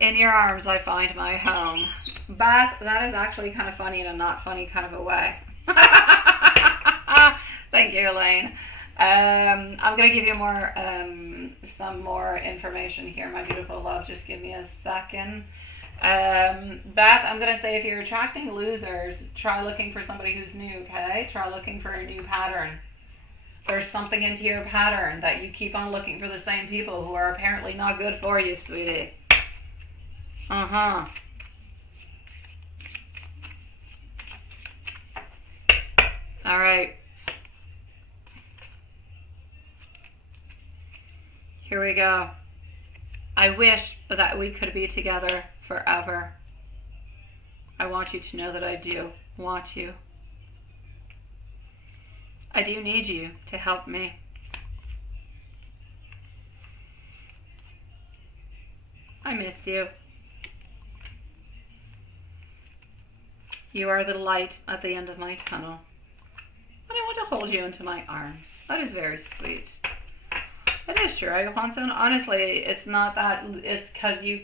In your arms I find my home. Beth, that is actually kind of funny in a not funny kind of a way. Thank you, Elaine. I'm going to give you more, some more information here, my beautiful love. Just give me a second. Beth, I'm going to say if you're attracting losers, try looking for somebody who's new, okay? Try looking for a new pattern. There's something into your pattern that you keep on looking for the same people who are apparently not good for you, sweetie. Uh-huh. All right. Here we go. I wish that we could be together forever. I want you to know that I do want you. I do need you to help me. I miss you. You are the light at the end of my tunnel. And I want to hold you into my arms. That is very sweet. It is true, Johansson. Honestly, it's not that, it's because you,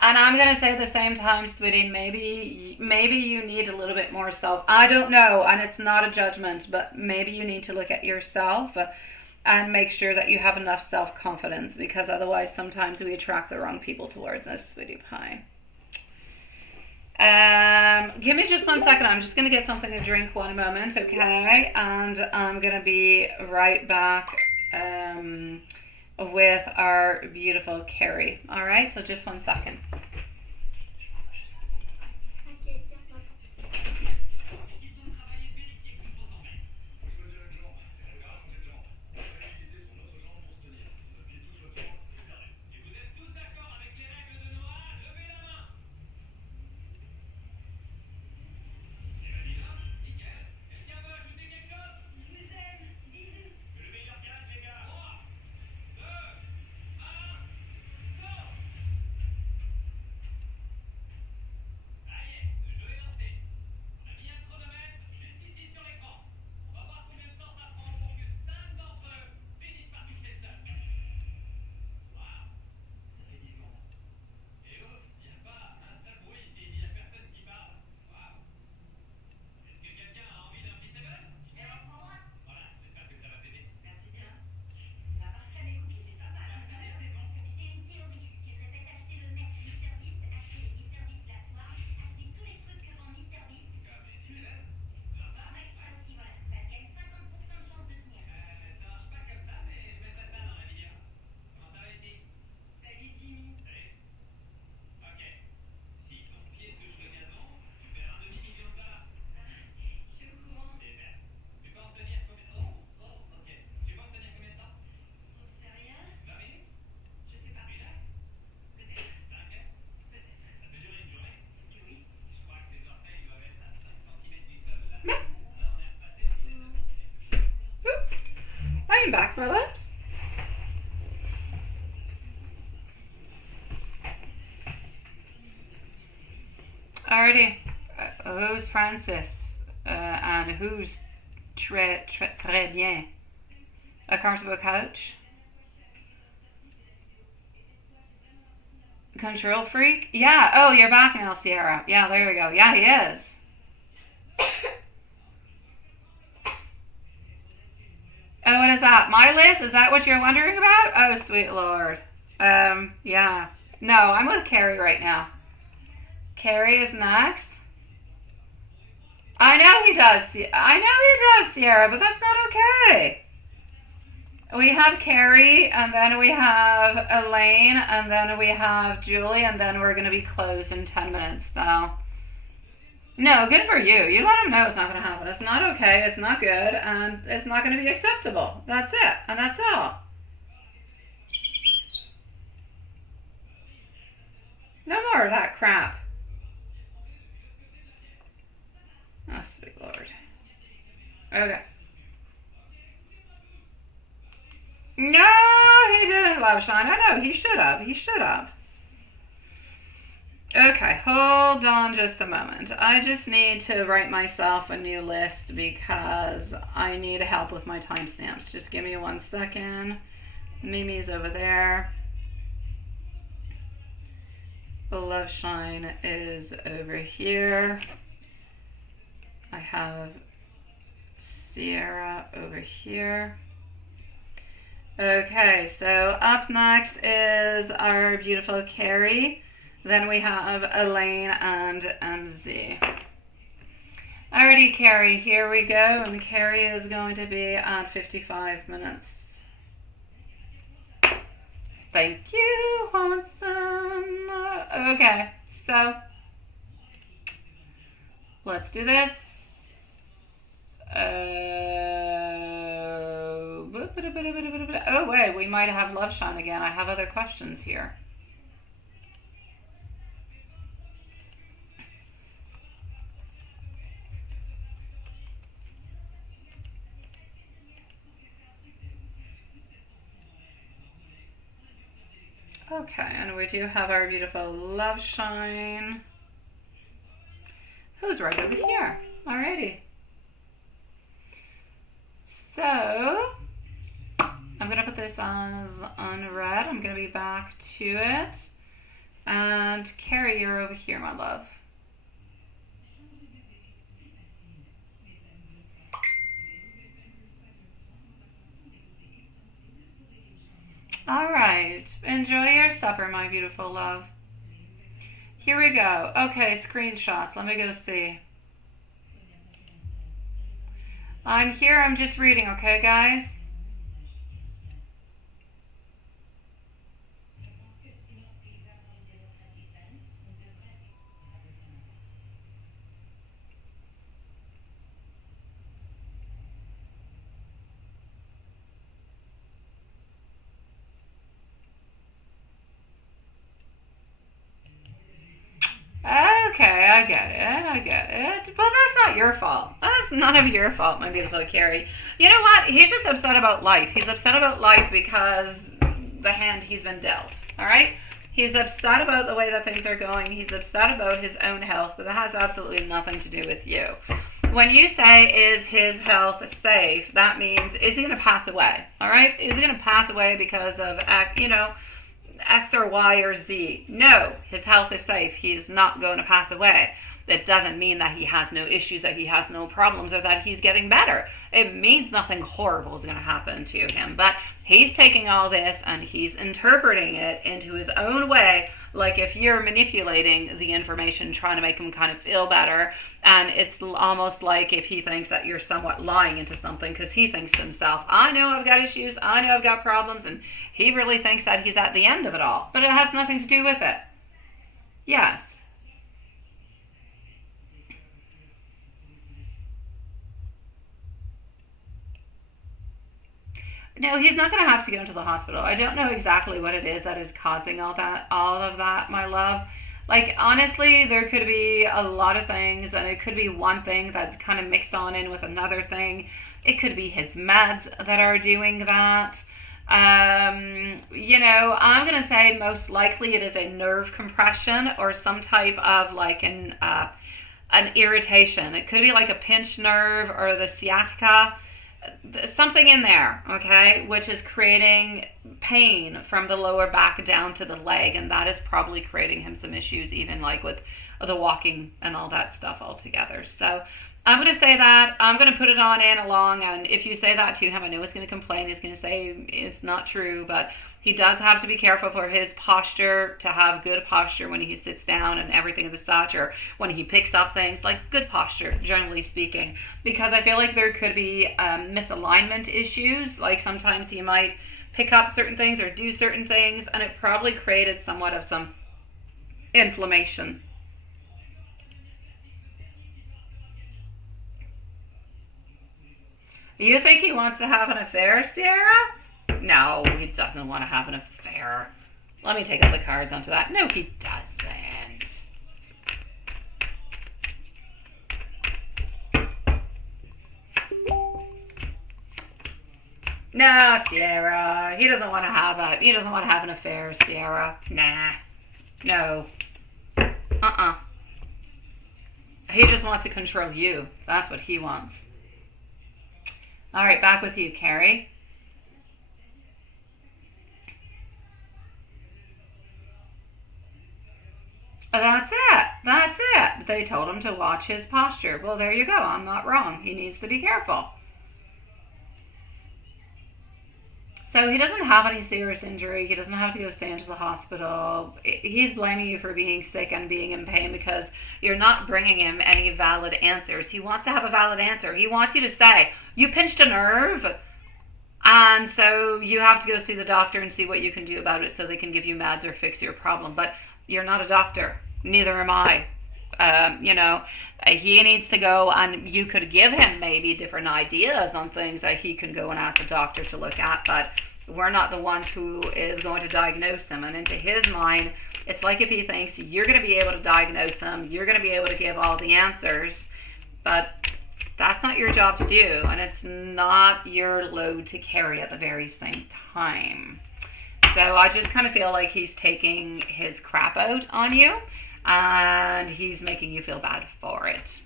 and I'm going to say at the same time, sweetie, maybe you need a little bit more self. I don't know, and it's not a judgment, but maybe you need to look at yourself and make sure that you have enough self-confidence, because otherwise sometimes we attract the wrong people towards us, sweetie pie. Give me just 1 second. I'm just going to get something to drink 1 moment, okay? And I'm going to be right back with our beautiful Carrie. All right, so just 1 second. I'm back, my loves. Alrighty. Who's Francis? And who's très bien? A comfortable couch? Control freak? Yeah. Oh, you're back now, Sierra. Yeah, there we go. Yeah, he is. Oh, what is that? My list? Is that what you're wondering about? Oh, sweet lord. Yeah. No, I'm with Carrie right now. Carrie is next. I know he does. I know he does, Sierra, but that's not okay. We have Carrie, and then we have Elaine, and then we have Julie, and then we're going to be closed in 10 minutes, so. No, good for you. You let him know it's not going to happen. It's not okay, it's not good, and it's not going to be acceptable. That's it, and that's all. No more of that crap. Oh, sweet lord. Okay. No, he didn't love Shine. I know, he should have. He should have. Okay, hold on just a moment. I just need to write myself a new list because I need help with my timestamps. Just give me 1 second. Mimi's over there. The Love Shine is over here. I have Sierra over here. Okay, so up next is our beautiful Carrie. Then we have Elaine and MZ. Alrighty, Carrie, here we go, and Carrie is going to be at 55 minutes. Thank you, Hanson. Okay, so let's do this. Oh wait, we might have Love Shine again. I have other questions here. Okay, and we do have our beautiful Love Shine. Who's right over here? Alrighty. So, I'm going to put this as unread. I'm going to be back to it. And Carrie, you're over here, my love. All right. Enjoy your supper, my beautiful love. Here we go. Okay, screenshots. Let me go see. I'm here. I'm just reading, okay, guys? Okay, I get it. But that's not your fault. That's none of your fault, my beautiful Carrie. You know what? He's just upset about life. He's upset about life because the hand he's been dealt. All right? He's upset about the way that things are going. He's upset about his own health, but that has absolutely nothing to do with you. When you say, is his health safe, that means, is he going to pass away? All right? Is he going to pass away because of, X or Y or Z? No, his health is safe. He is not going to pass away. That doesn't mean that he has no issues, that he has no problems, or that he's getting better. It means nothing horrible is going to happen to him. But he's taking all this and he's interpreting it into his own way, like if you're manipulating the information, trying to make him kind of feel better. And it's almost like if he thinks that you're somewhat lying into something, because he thinks to himself, I know I've got issues, I know I've got problems, and he really thinks that he's at the end of it all. But it has nothing to do with it. Yes. No, he's not going to have to go into the hospital. I don't know exactly what it is that is causing all of that, my love. Like, honestly, there could be a lot of things, and it could be one thing that's kind of mixed on in with another thing. It could be his meds that are doing that. I'm going to say most likely it is a nerve compression or some type of like an irritation. It could be like a pinched nerve or the sciatica, something in there, okay, which is creating pain from the lower back down to the leg, and that is probably creating him some issues, even like with the walking and all that stuff altogether. So I'm going to say that. I'm going to put it on in along, and if you say that to him, I know he's going to complain. He's going to say it's not true, but he does have to be careful for his posture, to have good posture when he sits down and everything of the such, or when he picks up things, like good posture, generally speaking, because I feel like there could be misalignment issues. Like sometimes he might pick up certain things or do certain things, and it probably created somewhat of some inflammation. You think he wants to have an affair, Sierra? No, he doesn't want to have an affair. Let me take out the cards onto that. No, he doesn't. No, Sierra. He doesn't want to have an affair, Sierra. Nah. No. He just wants to control you. That's what he wants. All right, back with you, Carrie. That's it. They told him to watch his posture. Well, there you go. I'm not wrong. He needs to be careful. So he doesn't have any serious injury. He doesn't have to go stay into the hospital. He's blaming you for being sick and being in pain because you're not bringing him any valid answers. He wants to have a valid answer. He wants you to say, you pinched a nerve, and so you have to go see the doctor and see what you can do about it so they can give you meds or fix your problem. But you're not a doctor. Neither am I. He needs to go, and you could give him maybe different ideas on things that he can go and ask a doctor to look at, but we're not the ones who is going to diagnose him. And into his mind, it's like if he thinks you're going to be able to diagnose him, you're going to be able to give all the answers, but that's not your job to do, and it's not your load to carry at the very same time. So I just kind of feel like he's taking his crap out on you, and he's making you feel bad for it.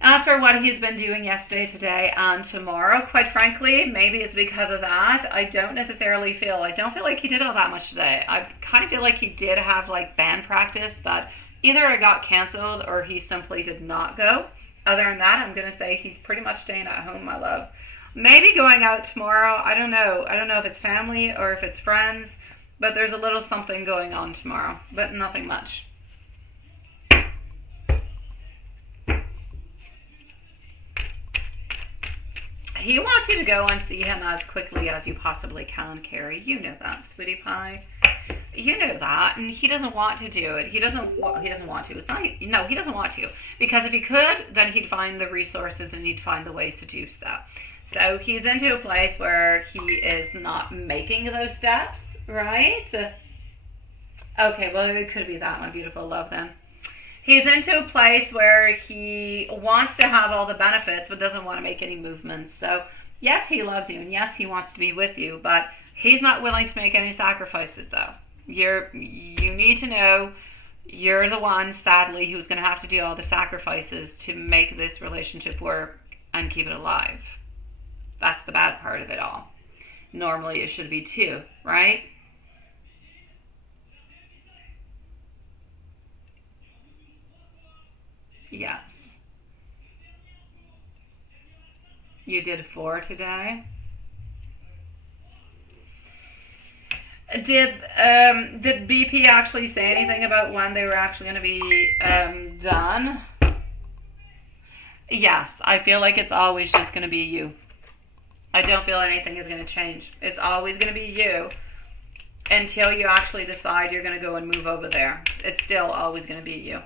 As for what he's been doing yesterday, today, and tomorrow, quite frankly, maybe it's because of that. I don't feel like he did all that much today. I kind of feel like he did have like band practice, but either it got canceled or he simply did not go. Other than that, I'm going to say he's pretty much staying at home, my love. Maybe going out tomorrow. I don't know. I don't know if it's family or if it's friends. But there's a little something going on tomorrow, but nothing much. He wants you to go and see him as quickly as you possibly can, Carrie. You know that, sweetie pie. You know that, and he doesn't want to do it. He doesn't want to. He doesn't want to. Because if he could, then he'd find the resources and he'd find the ways to do stuff. So he's into a place where he is not making those steps. Right? Okay, well, it could be that, my beautiful love, then. He's into a place where he wants to have all the benefits, but doesn't want to make any movements. So, yes, he loves you, and yes, he wants to be with you, but he's not willing to make any sacrifices, though. You need to know you're the one, sadly, who's going to have to do all the sacrifices to make this relationship work and keep it alive. That's the bad part of it all. Normally, it should be two, right? Yes. You did 4 today. Did BP actually say anything about when they were actually going to be done? Yes, I feel like it's always just going to be you. I don't feel anything is going to change. It's always going to be you until you actually decide you're going to go and move over there. It's still always going to be you.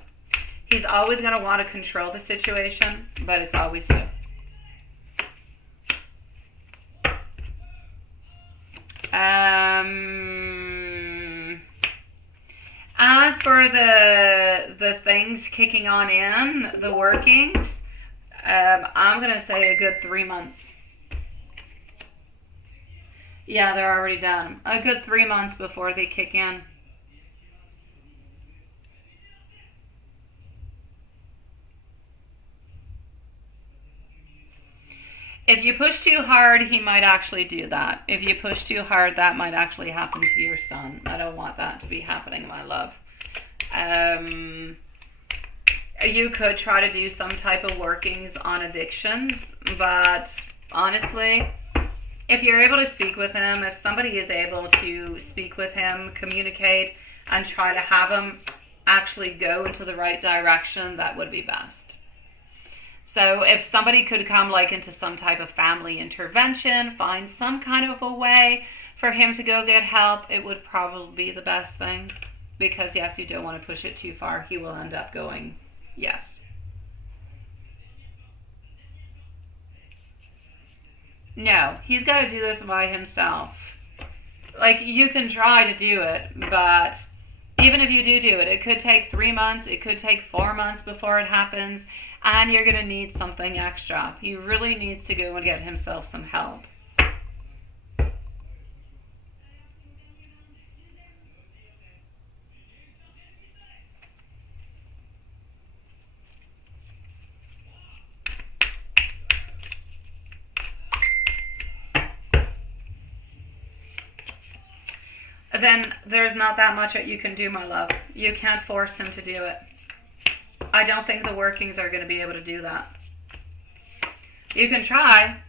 He's always going to want to control the situation, but it's always you. As for the things kicking on in, the workings, I'm going to say a good 3 months. Yeah, they're already done. A good 3 months before they kick in. If you push too hard, he might actually do that. If you push too hard, that might actually happen to your son. I don't want that to be happening, my love. You could try to do some type of workings on addictions, but honestly, if you're able to speak with him, if somebody is able to speak with him, communicate, and try to have him actually go into the right direction, that would be best. So if somebody could come like into some type of family intervention, find some kind of a way for him to go get help, it would probably be the best thing. Because yes, you don't want to push it too far. He will end up going, yes. No, he's got to do this by himself. Like, you can try to do it, but even if you do it, it could take 3 months, it could take 4 months before it happens. And you're going to need something extra. He really needs to go and get himself some help. Then there's not that much that you can do, my love. You can't force him to do it. I don't think the workings are going to be able to do that. You can try,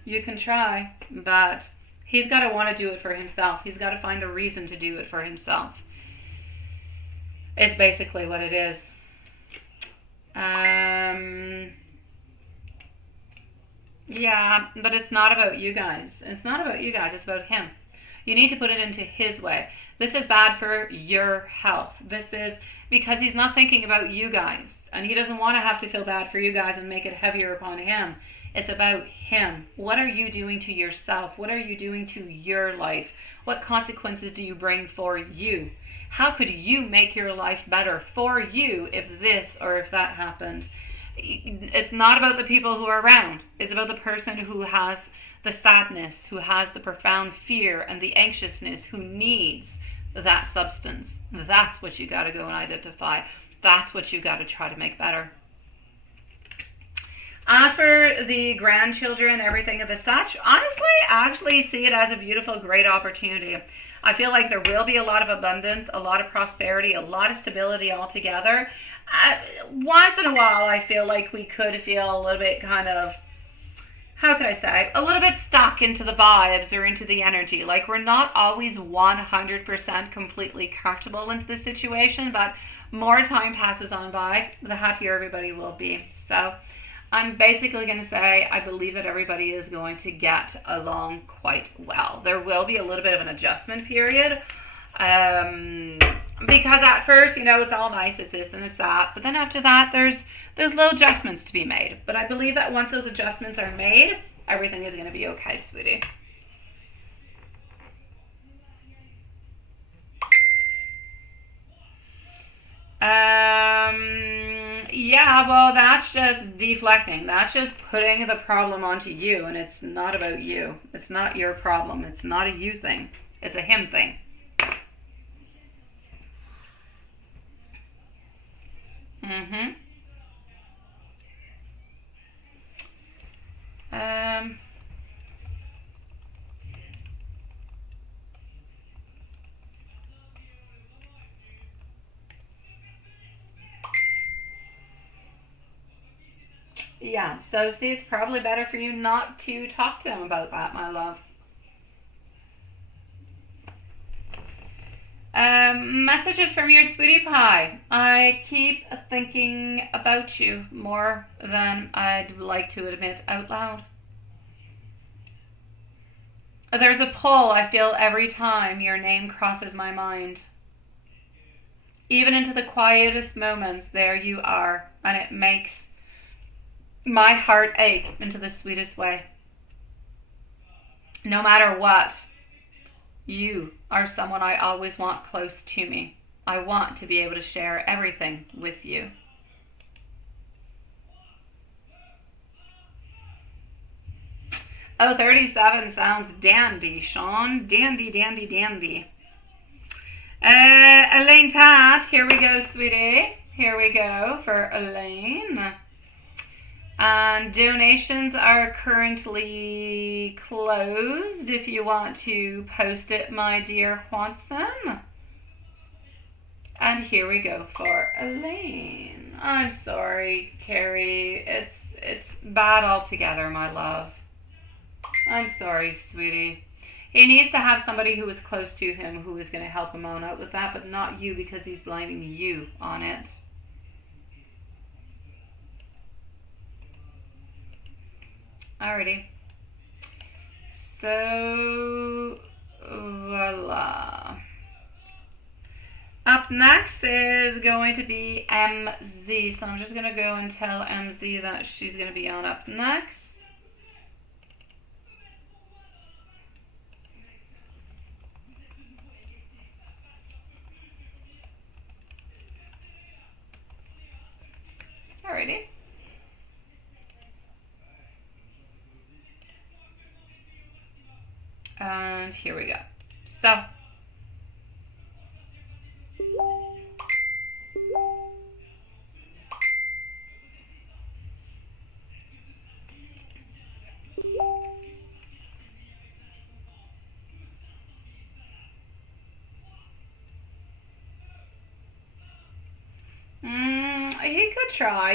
but he's got to want to do it for himself. He's got to find a reason to do it for himself. It's basically what it is. Yeah, but it's not about you guys. It's not about you guys. It's about him. You need to put it into his way. This is bad for your health. This is because he's not thinking about you guys. And he doesn't want to have to feel bad for you guys and make it heavier upon him. It's about him. What are you doing to yourself? What are you doing to your life? What consequences do you bring for you? How could you make your life better for you if this or if that happened? It's not about the people who are around. It's about the person who has the sadness, who has the profound fear and the anxiousness, who needs that substance. That's what you got to go and identify. That's what you got to try to make better. As for the grandchildren, everything of the such, honestly, I actually see it as a beautiful, great opportunity. I feel like there will be a lot of abundance, a lot of prosperity, a lot of stability altogether. Once in a while, I feel like we could feel a little bit kind of, how can I say, a little bit stuck into the vibes or into the energy. Like we're not always 100% completely comfortable into the situation, but more time passes on by, the happier everybody will be. So I'm basically going to say I believe that everybody is going to get along quite well. There will be a little bit of an adjustment period. Because at first, it's all nice, it's this and it's that. But then after that, there's little adjustments to be made. But I believe that once those adjustments are made, everything is going to be okay, sweetie. Yeah, well, that's just deflecting. That's just putting the problem onto you, and it's not about you. It's not your problem. It's not a you thing. It's a him thing. Mm-hmm. Yeah, so see, it's probably better for you not to talk to him about that, my love. Messages from your sweetie pie. I keep thinking about you more than I'd like to admit out loud. There's a pull I feel every time your name crosses my mind. Even into the quietest moments, there you are, and it makes my heart ache into the sweetest way. No matter what, you are someone I always want close to me. I want to be able to share everything with you. Oh, 37 sounds dandy, Sean. Dandy, dandy, dandy. Elaine Tat, here we go, sweetie. Here we go for Elaine. And donations are currently closed if you want to post it, my dear Juanson. And here we go for Elaine. I'm sorry, Carrie. It's bad altogether, my love. I'm sorry, sweetie. He needs to have somebody who is close to him who is going to help him on out with that, but not you because he's blaming you on it. Alrighty. So, voila. Up next is going to be MZ. So I'm just going to go and tell MZ that she's going to be on up next. Alrighty. And here we go. So,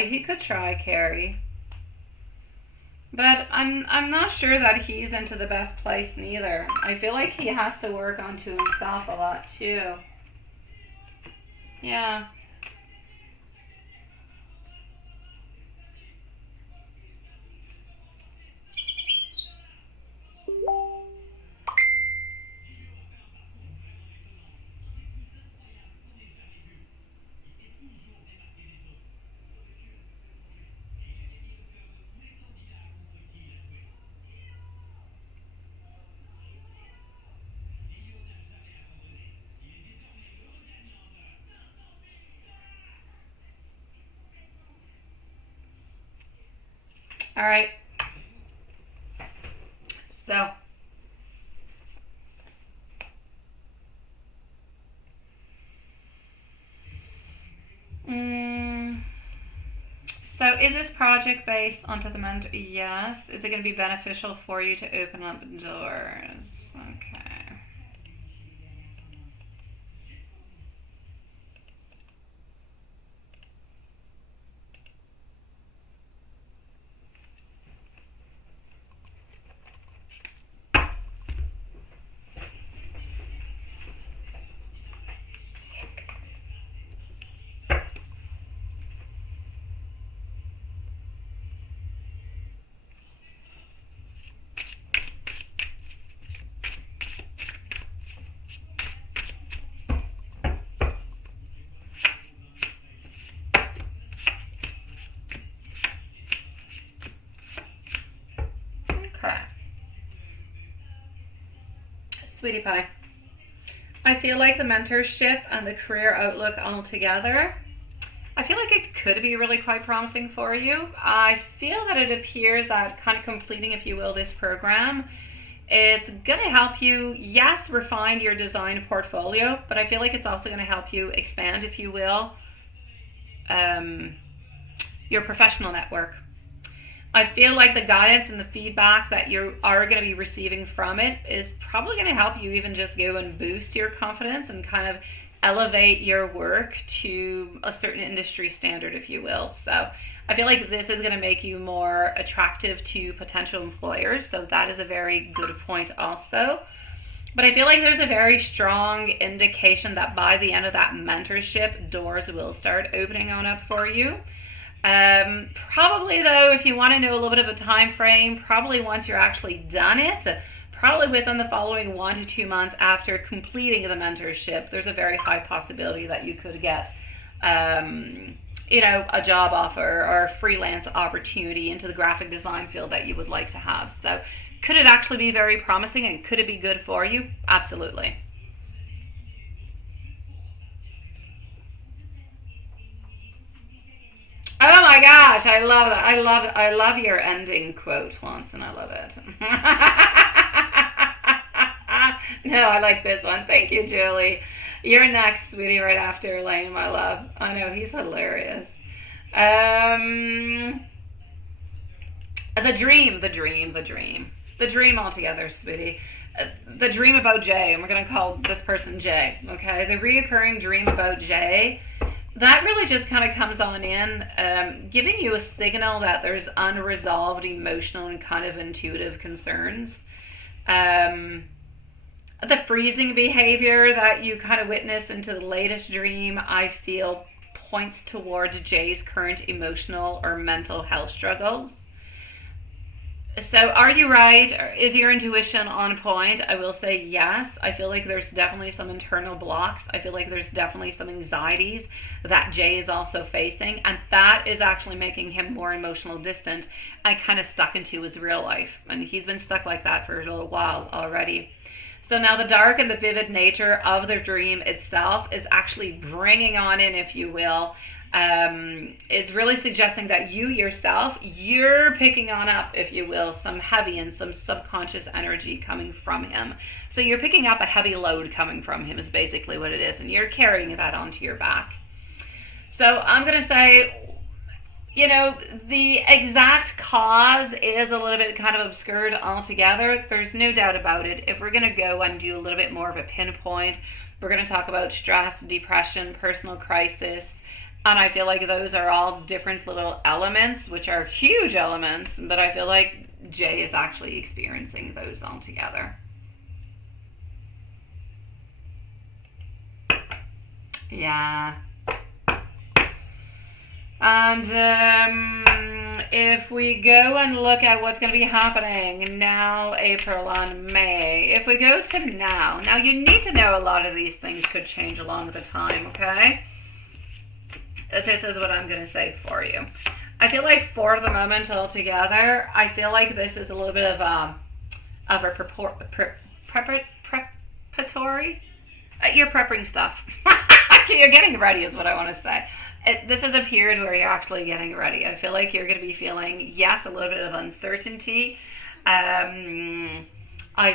he could try, Carrie. But I'm not sure that he's into the best place neither. I feel like he has to work onto himself a lot too. Yeah. All right. So, mm, so is this project based onto the mentor? Yes. Is it going to be beneficial for you to open up doors? Okay. Okay. Sweetie pie. I feel like the mentorship and the career outlook altogether, I feel like it could be really quite promising for you. I feel that it appears that kind of completing, if you will, this program, it's going to help you, yes, refine your design portfolio, but I feel like it's also going to help you expand, if you will, your professional network. I feel like the guidance and the feedback that you are going to be receiving from it is probably going to help you even just go and boost your confidence and kind of elevate your work to a certain industry standard, if you will. So I feel like this is going to make you more attractive to potential employers. So that is a very good point also. But I feel like there's a very strong indication that by the end of that mentorship, doors will start opening on up for you. Probably though, if you want to know a little bit of a time frame, probably once you're actually done it, probably within the following 1 to 2 months after completing the mentorship, there's a very high possibility that you could get, a job offer or a freelance opportunity into the graphic design field that you would like to have. So could it actually be very promising and could it be good for you? Absolutely. Oh my gosh, I love that. I love your ending quote once and I love it. No, I like this one. Thank you, Julie. You're next, sweetie, right after Elaine, my love. I know, he's hilarious. Um, the dream, the dream, the dream. The dream altogether, sweetie. The dream about Jay, and we're going to call this person Jay, okay? The reoccurring dream about Jay, that really just kind of comes on in, giving you a signal that there's unresolved emotional and kind of intuitive concerns. The freezing behavior that you kind of witness into the latest dream, I feel points towards Jay's current emotional or mental health struggles. So are you right? Is your intuition on point? I will say yes. I feel like there's definitely some internal blocks. I feel like there's definitely some anxieties that Jay is also facing, and that is actually making him more emotional distant and kind of stuck into his real life. And he's been stuck like that for a little while already. So now the dark and the vivid nature of the dream itself is actually bringing on in, if you will, is really suggesting that you yourself, you're picking on up, if you will, some heavy and some subconscious energy coming from him. So you're picking up a heavy load coming from him is basically what it is, and you're carrying that onto your back. So I'm going to say, the exact cause is a little bit kind of obscured altogether. There's no doubt about it. If we're going to go and do a little bit more of a pinpoint, We're going to talk about stress, depression, personal crisis. And I feel like those are all different little elements, which are huge elements, but I feel like Jay is actually experiencing those all together. Yeah. And if we go and look at what's going to be happening now, April and May, if we go to now you need to know a lot of these things could change along the time, okay? This is what I'm going to say for you. I feel like for the moment altogether, I feel like this is a little bit of a preparatory. You're prepping stuff. You're getting ready is what I want to say. This is a period where you're actually getting ready. I feel like you're going to be feeling, yes, a little bit of uncertainty. I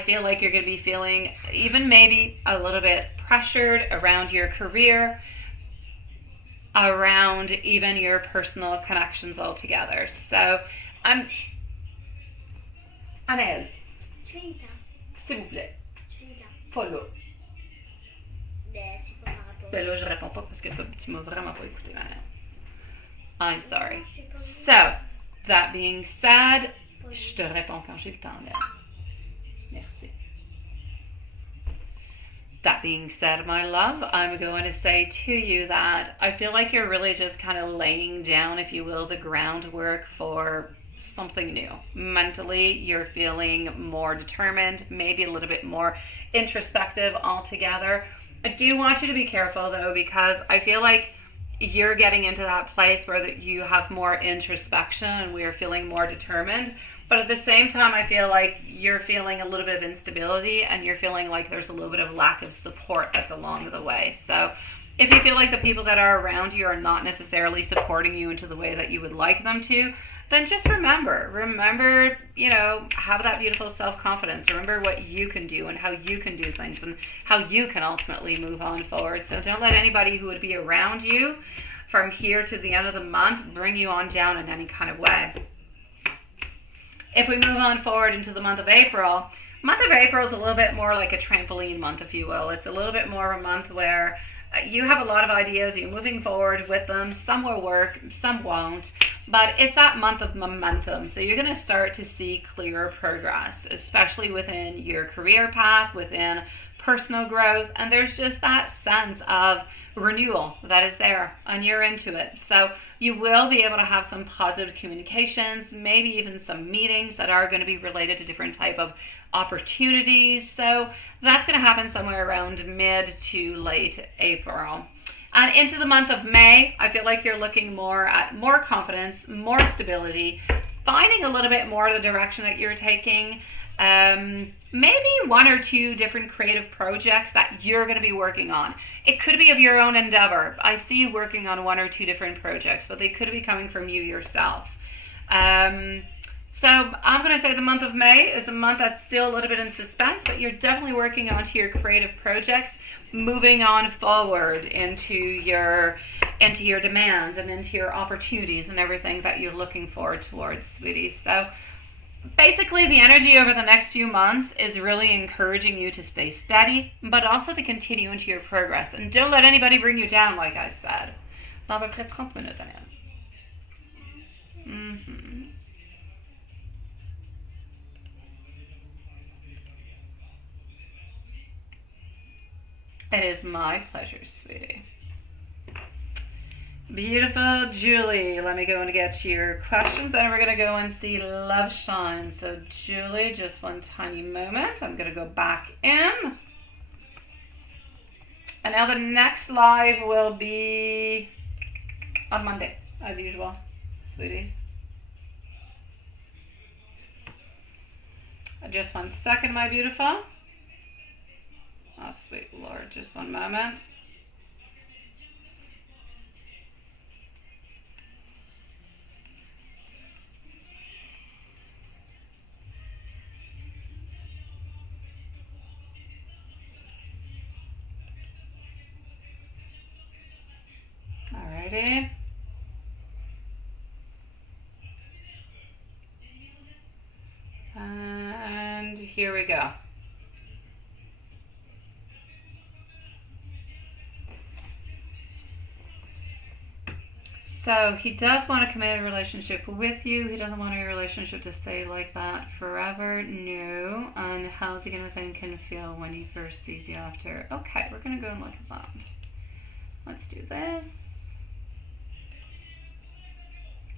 feel like you're going to be feeling even maybe a little bit pressured around your career, around even your personal connections altogether. So, Anaëlle, s'il vous plaît, pas là. Ben là, je réponds pas parce que tu m'as vraiment pas écouté, Anaëlle. I'm sorry. So, that being said, je te réponds quand j'ai le temps, là. Merci. That being said, my love, I'm going to say to you that I feel like you're really just kind of laying down, if you will, the groundwork for something new. Mentally, you're feeling more determined, maybe a little bit more introspective altogether. I do want you to be careful, though, because I feel like you're getting into that place where you have more introspection and we are feeling more determined. But at the same time, I feel like you're feeling a little bit of instability and you're feeling like there's a little bit of lack of support that's along the way. So if you feel like the people that are around you are not necessarily supporting you into the way that you would like them to, then just remember, you know, have that beautiful self-confidence. Remember what you can do and how you can do things and how you can ultimately move on forward. So don't let anybody who would be around you from here to the end of the month bring you on down in any kind of way. If we move on forward into the month of April is a little bit more like a trampoline month, if you will. It's a little bit more of a month where you have a lot of ideas, you're moving forward with them. Some will work, some won't, but it's that month of momentum. So you're going to start to see clearer progress, especially within your career path, within personal growth, and there's just that sense of renewal that is there and you're into it. So you will be able to have some positive communications, maybe even some meetings that are going to be related to different type of opportunities. So that's going to happen somewhere around mid to late April. And into the month of May, I feel like you're looking more at more confidence, more stability, finding a little bit more the direction that you're taking. Maybe one or two different creative projects that you're going to be working on. It could be of your own endeavor. I see you working on one or two different projects, but they could be coming from you yourself. So I'm going to say the month of May is a month that's still a little bit in suspense, but you're definitely working onto your creative projects, moving on forward into your demands and into your opportunities and everything that you're looking forward towards, sweetie. So basically, the energy over the next few months is really encouraging you to stay steady, but also to continue into your progress. And don't let anybody bring you down, like I said. Dans à peu près 30 minutes, Anaëlle. It is my pleasure, sweetie. Beautiful Julie. Let me go and get your questions. Then we're going to go and see Love Shine. So Julie, just one tiny moment. I'm going to go back in. And now the next live will be on Monday, as usual, sweeties. Just one second, my beautiful. Oh, sweet Lord, just one moment. Alrighty. And here we go. So he does want a committed relationship with you. He doesn't want your relationship to stay like that forever. No. And how's he going to think and feel when he first sees you after? Okay, we're going to go and look at that. Let's do this.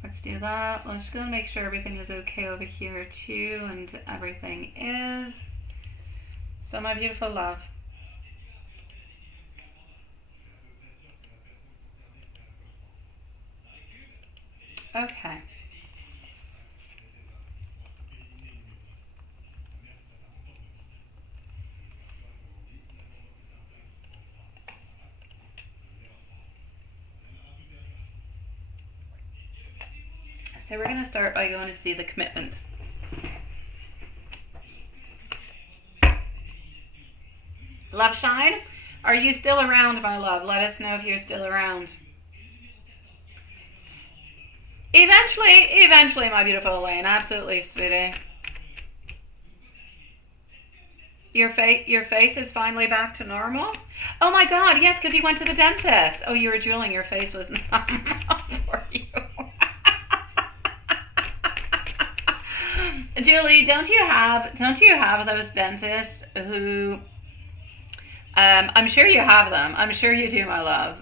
Let's do that. Let's go and make sure everything is okay over here too, and everything is. So my beautiful love. Okay. So we're going to start by going to see the commitment. Love Shine, are you still around, my love? Let us know if you're still around. Eventually, my beautiful Elaine. Absolutely, sweetie. Your face is finally back to normal? Oh my God, yes, because you went to the dentist. Oh, you were drooling. Your face was numb for you. Julie, don't you have those dentists who? I'm sure you have them. I'm sure you do, my love.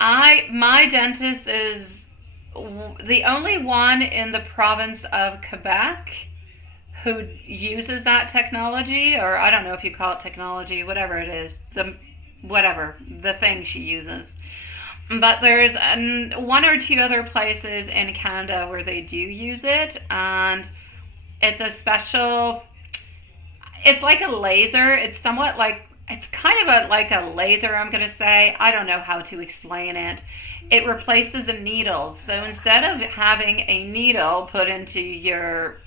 My dentist is the only one in the province of Quebec who uses that technology, or I don't know if you call it technology, whatever it is, the thing she uses. But there's one or two other places in Canada where they do use it, and it's a special. It's like a laser. It's somewhat like, it's kind of like a laser, I'm going to say. I don't know how to explain it. It replaces a needle. So instead of having a needle put into your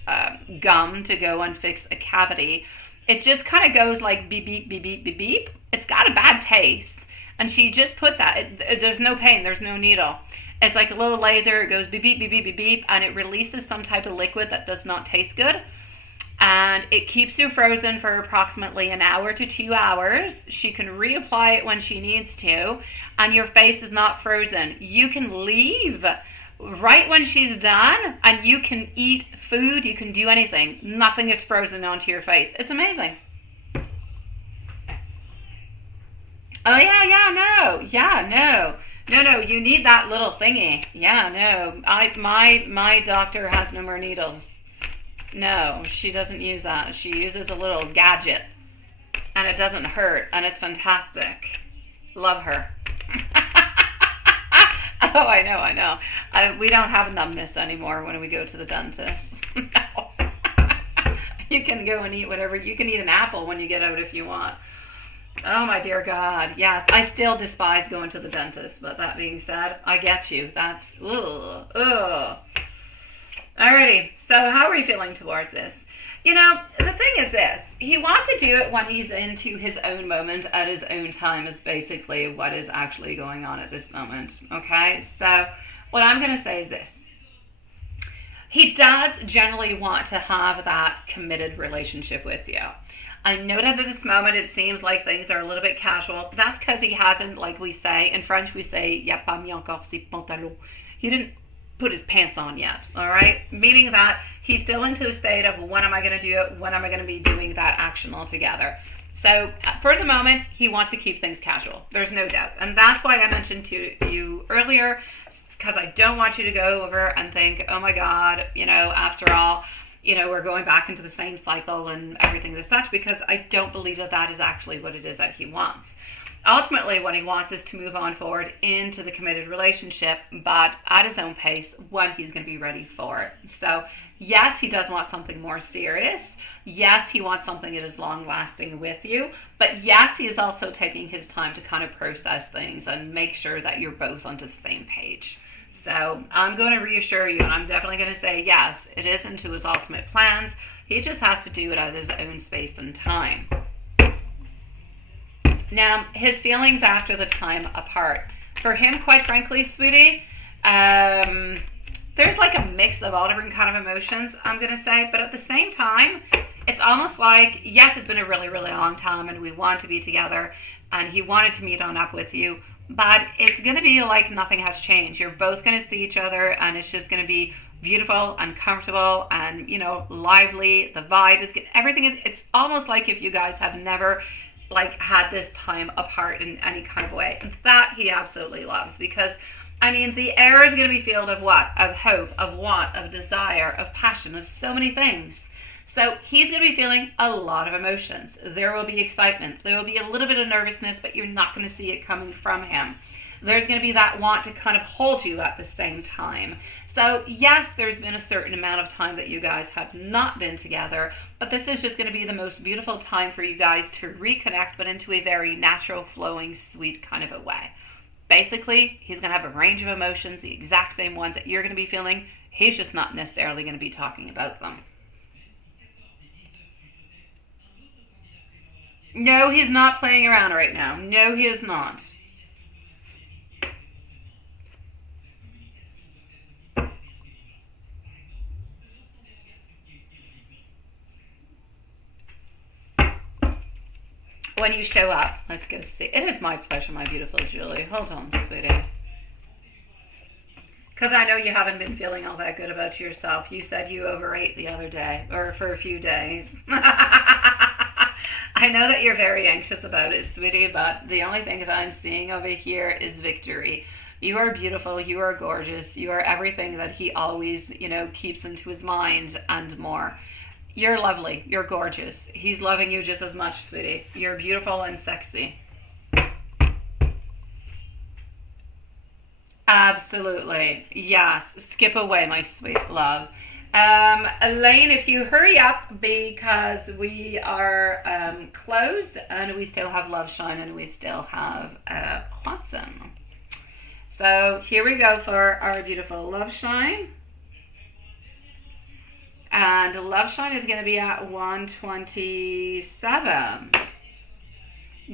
gum to go and fix a cavity, it just kind of goes like beep, beep, beep, beep, beep, beep. It's got a bad taste. And she just puts that. There's no pain. There's no needle. It's like a little laser. It goes beep, beep, beep, beep, beep, beep. And it releases some type of liquid that does not taste good. And it keeps you frozen for approximately an hour to 2 hours. She can reapply it when she needs to, and your face is not frozen. You can leave right when she's done, and you can eat food, you can do anything. Nothing is frozen onto your face. It's amazing. Oh, no, you need that little thingy. Yeah, no, my doctor has no more needles. No, she doesn't use that. She uses a little gadget, and it doesn't hurt, and it's fantastic. Love her. Oh, I know. We don't have numbness anymore when we go to the dentist. No. You can go and eat whatever. You can eat an apple when you get out if you want. Oh, my dear God. Yes, I still despise going to the dentist, but that being said, I get you. That's, ugh. Alrighty, so how are we feeling towards this? You know, the thing is this. He wants to do it when he's into his own moment at his own time is basically what is actually going on at this moment, okay? So what I'm going to say is this. He does generally want to have that committed relationship with you. I know that at this moment it seems like things are a little bit casual. That's because he hasn't, like we say, in French we say, "Il n'a pas mis encore ses pantalons." He didn't put his pants on yet, all right? Meaning that he's still into a state of when am I going to do it? When am I going to be doing that action altogether? So for the moment, he wants to keep things casual. There's no doubt. And that's why I mentioned to you earlier, because I don't want you to go over and think, oh my God, you know, after all, you know, we're going back into the same cycle and everything as such, because I don't believe that that is actually what it is that he wants. Ultimately, what he wants is to move on forward into the committed relationship, but at his own pace when he's going to be ready for it. So, yes, he does want something more serious. Yes, he wants something that is long-lasting with you. But yes, he is also taking his time to kind of process things and make sure that you're both onto the same page. So, I'm going to reassure you, and I'm definitely going to say, yes, it is into his ultimate plans. He just has to do it at his own space and time. Now, his feelings after the time apart. For him, quite frankly, sweetie, there's like a mix of all different kind of emotions, I'm going to say. But at the same time, it's almost like, yes, it's been a really, really long time and we want to be together and he wanted to meet on up with you. but it's going to be like nothing has changed. You're both going to see each other, and it's just going to be beautiful and comfortable and, you know, lively. The vibe is good. Everything is, it's almost like if you guys have never like had this time apart in any kind of way. And that he absolutely loves, because I mean, the air is going to be filled of what? Of hope, of want, of desire, of passion, of so many things. So he's going to be feeling a lot of emotions. There will be excitement. There will be a little bit of nervousness, but you're not going to see it coming from him. There's going to be that want to kind of hold you at the same time. So yes, there's been a certain amount of time that you guys have not been together, but this is just going to be the most beautiful time for you guys to reconnect, but into a very natural, flowing, sweet kind of a way. Basically, he's going to have a range of emotions, the exact same ones that you're going to be feeling. He's just not necessarily going to be talking about them. No, he's not playing around right now. No, he is not. When you show up, let's go see. It is my pleasure, my beautiful Julie. Hold on, sweetie. Because I know you haven't been feeling all that good about yourself. You said you overate the other day, or for a few days. I know that you're very anxious about it, sweetie, but the only thing that I'm seeing over here is victory. You are beautiful, you are gorgeous, you are everything that he always, you know, keeps into his mind and more. You're lovely, you're gorgeous. He's loving you just as much, sweetie. You're beautiful and sexy. Absolutely. Yes. Skip away, my sweet love. Elaine, if you hurry up, because we are closed and we still have Love Shine and we still have Watson. So here we go for our beautiful Love Shine. And Love Shine is going to be at 127.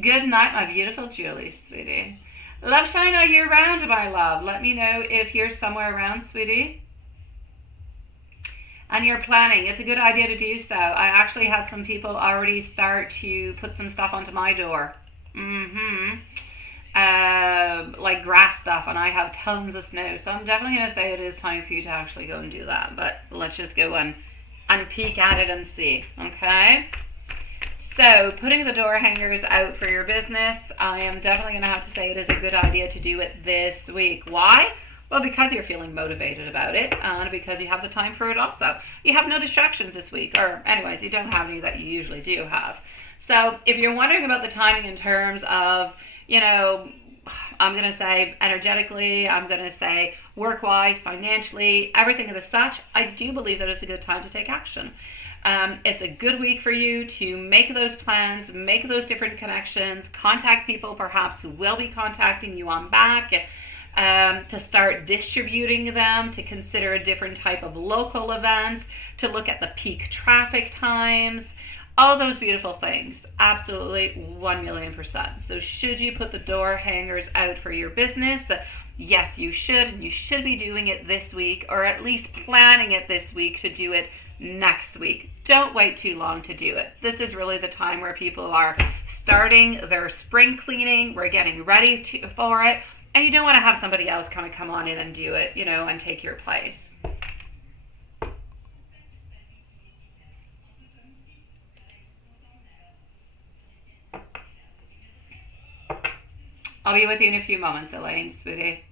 Good night, my beautiful Julie, sweetie. Love Shine all year round, my love. Let me know if you're somewhere around, sweetie. And you're planning. It's a good idea to do so. I actually had some people already start to put some stuff onto my door. Like grass stuff, and I have tons of snow. So I'm definitely going to say it is time for you to actually go and do that. But let's just go and peek at it and see, okay? So, putting the door hangers out for your business, I am definitely going to have to say it is a good idea to do it this week. Why? Well, because you're feeling motivated about it, and because you have the time for it also. You have no distractions this week, or anyways, you don't have any that you usually do have. So, if you're wondering about the timing in terms of, you know, I'm going to say energetically, I'm going to say work-wise, financially, everything of the such, I do believe that it's a good time to take action. It's a good week for you to make those plans, make those different connections, contact people perhaps who will be contacting you on back, to start distributing them, to consider a different type of local events, to look at the peak traffic times, all those beautiful things. Absolutely 1,000,000%. So should you put the door hangers out for your business? Yes, you should. And you should be doing it this week, or at least planning it this week to do it next week. Don't wait too long to do it. This is really the time where people are starting their spring cleaning. We're getting ready for it. And you don't want to have somebody else kind of come on in and do it, you know, and take your place. I'll be with you in a few moments, Elaine, sweetie.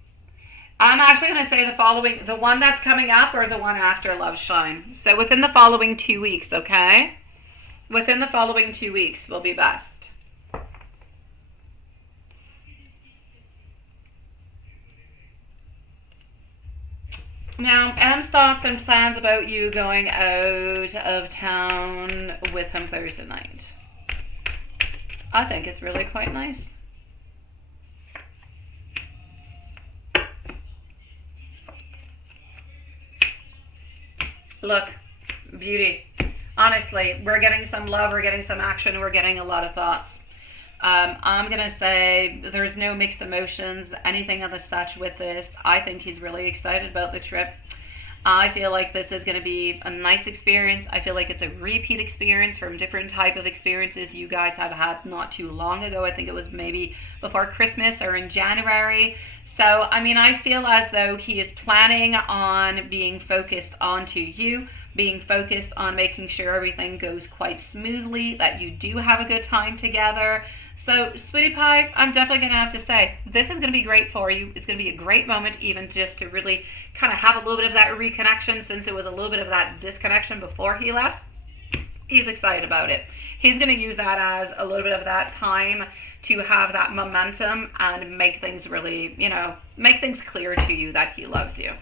I'm actually going to say the one that's coming up or the one after Love Shine. So within the following 2 weeks, okay? Within the following 2 weeks will be best. Now, M's thoughts and plans about you going out of town with him Thursday night. I think it's really quite nice. Look, beauty. Honestly, we're getting some love, we're getting some action, we're getting a lot of thoughts. I'm going to say there's no mixed emotions, anything of the such with this. I think he's really excited about the trip. I feel like this is going to be a nice experience. I feel like it's a repeat experience from different type of experiences you guys have had not too long ago. I think it was maybe before Christmas or in January. So, I mean, I feel as though he is planning on being focused onto you, being focused on making sure everything goes quite smoothly, that you do have a good time together. So, Sweetie Pie, I'm definitely going to have to say, this is going to be great for you. It's going to be a great moment even just to really kind of have a little bit of that reconnection, since it was a little bit of that disconnection before he left. He's excited about it. He's going to use that as a little bit of that time to have that momentum and make things really, make things clear to you that he loves you.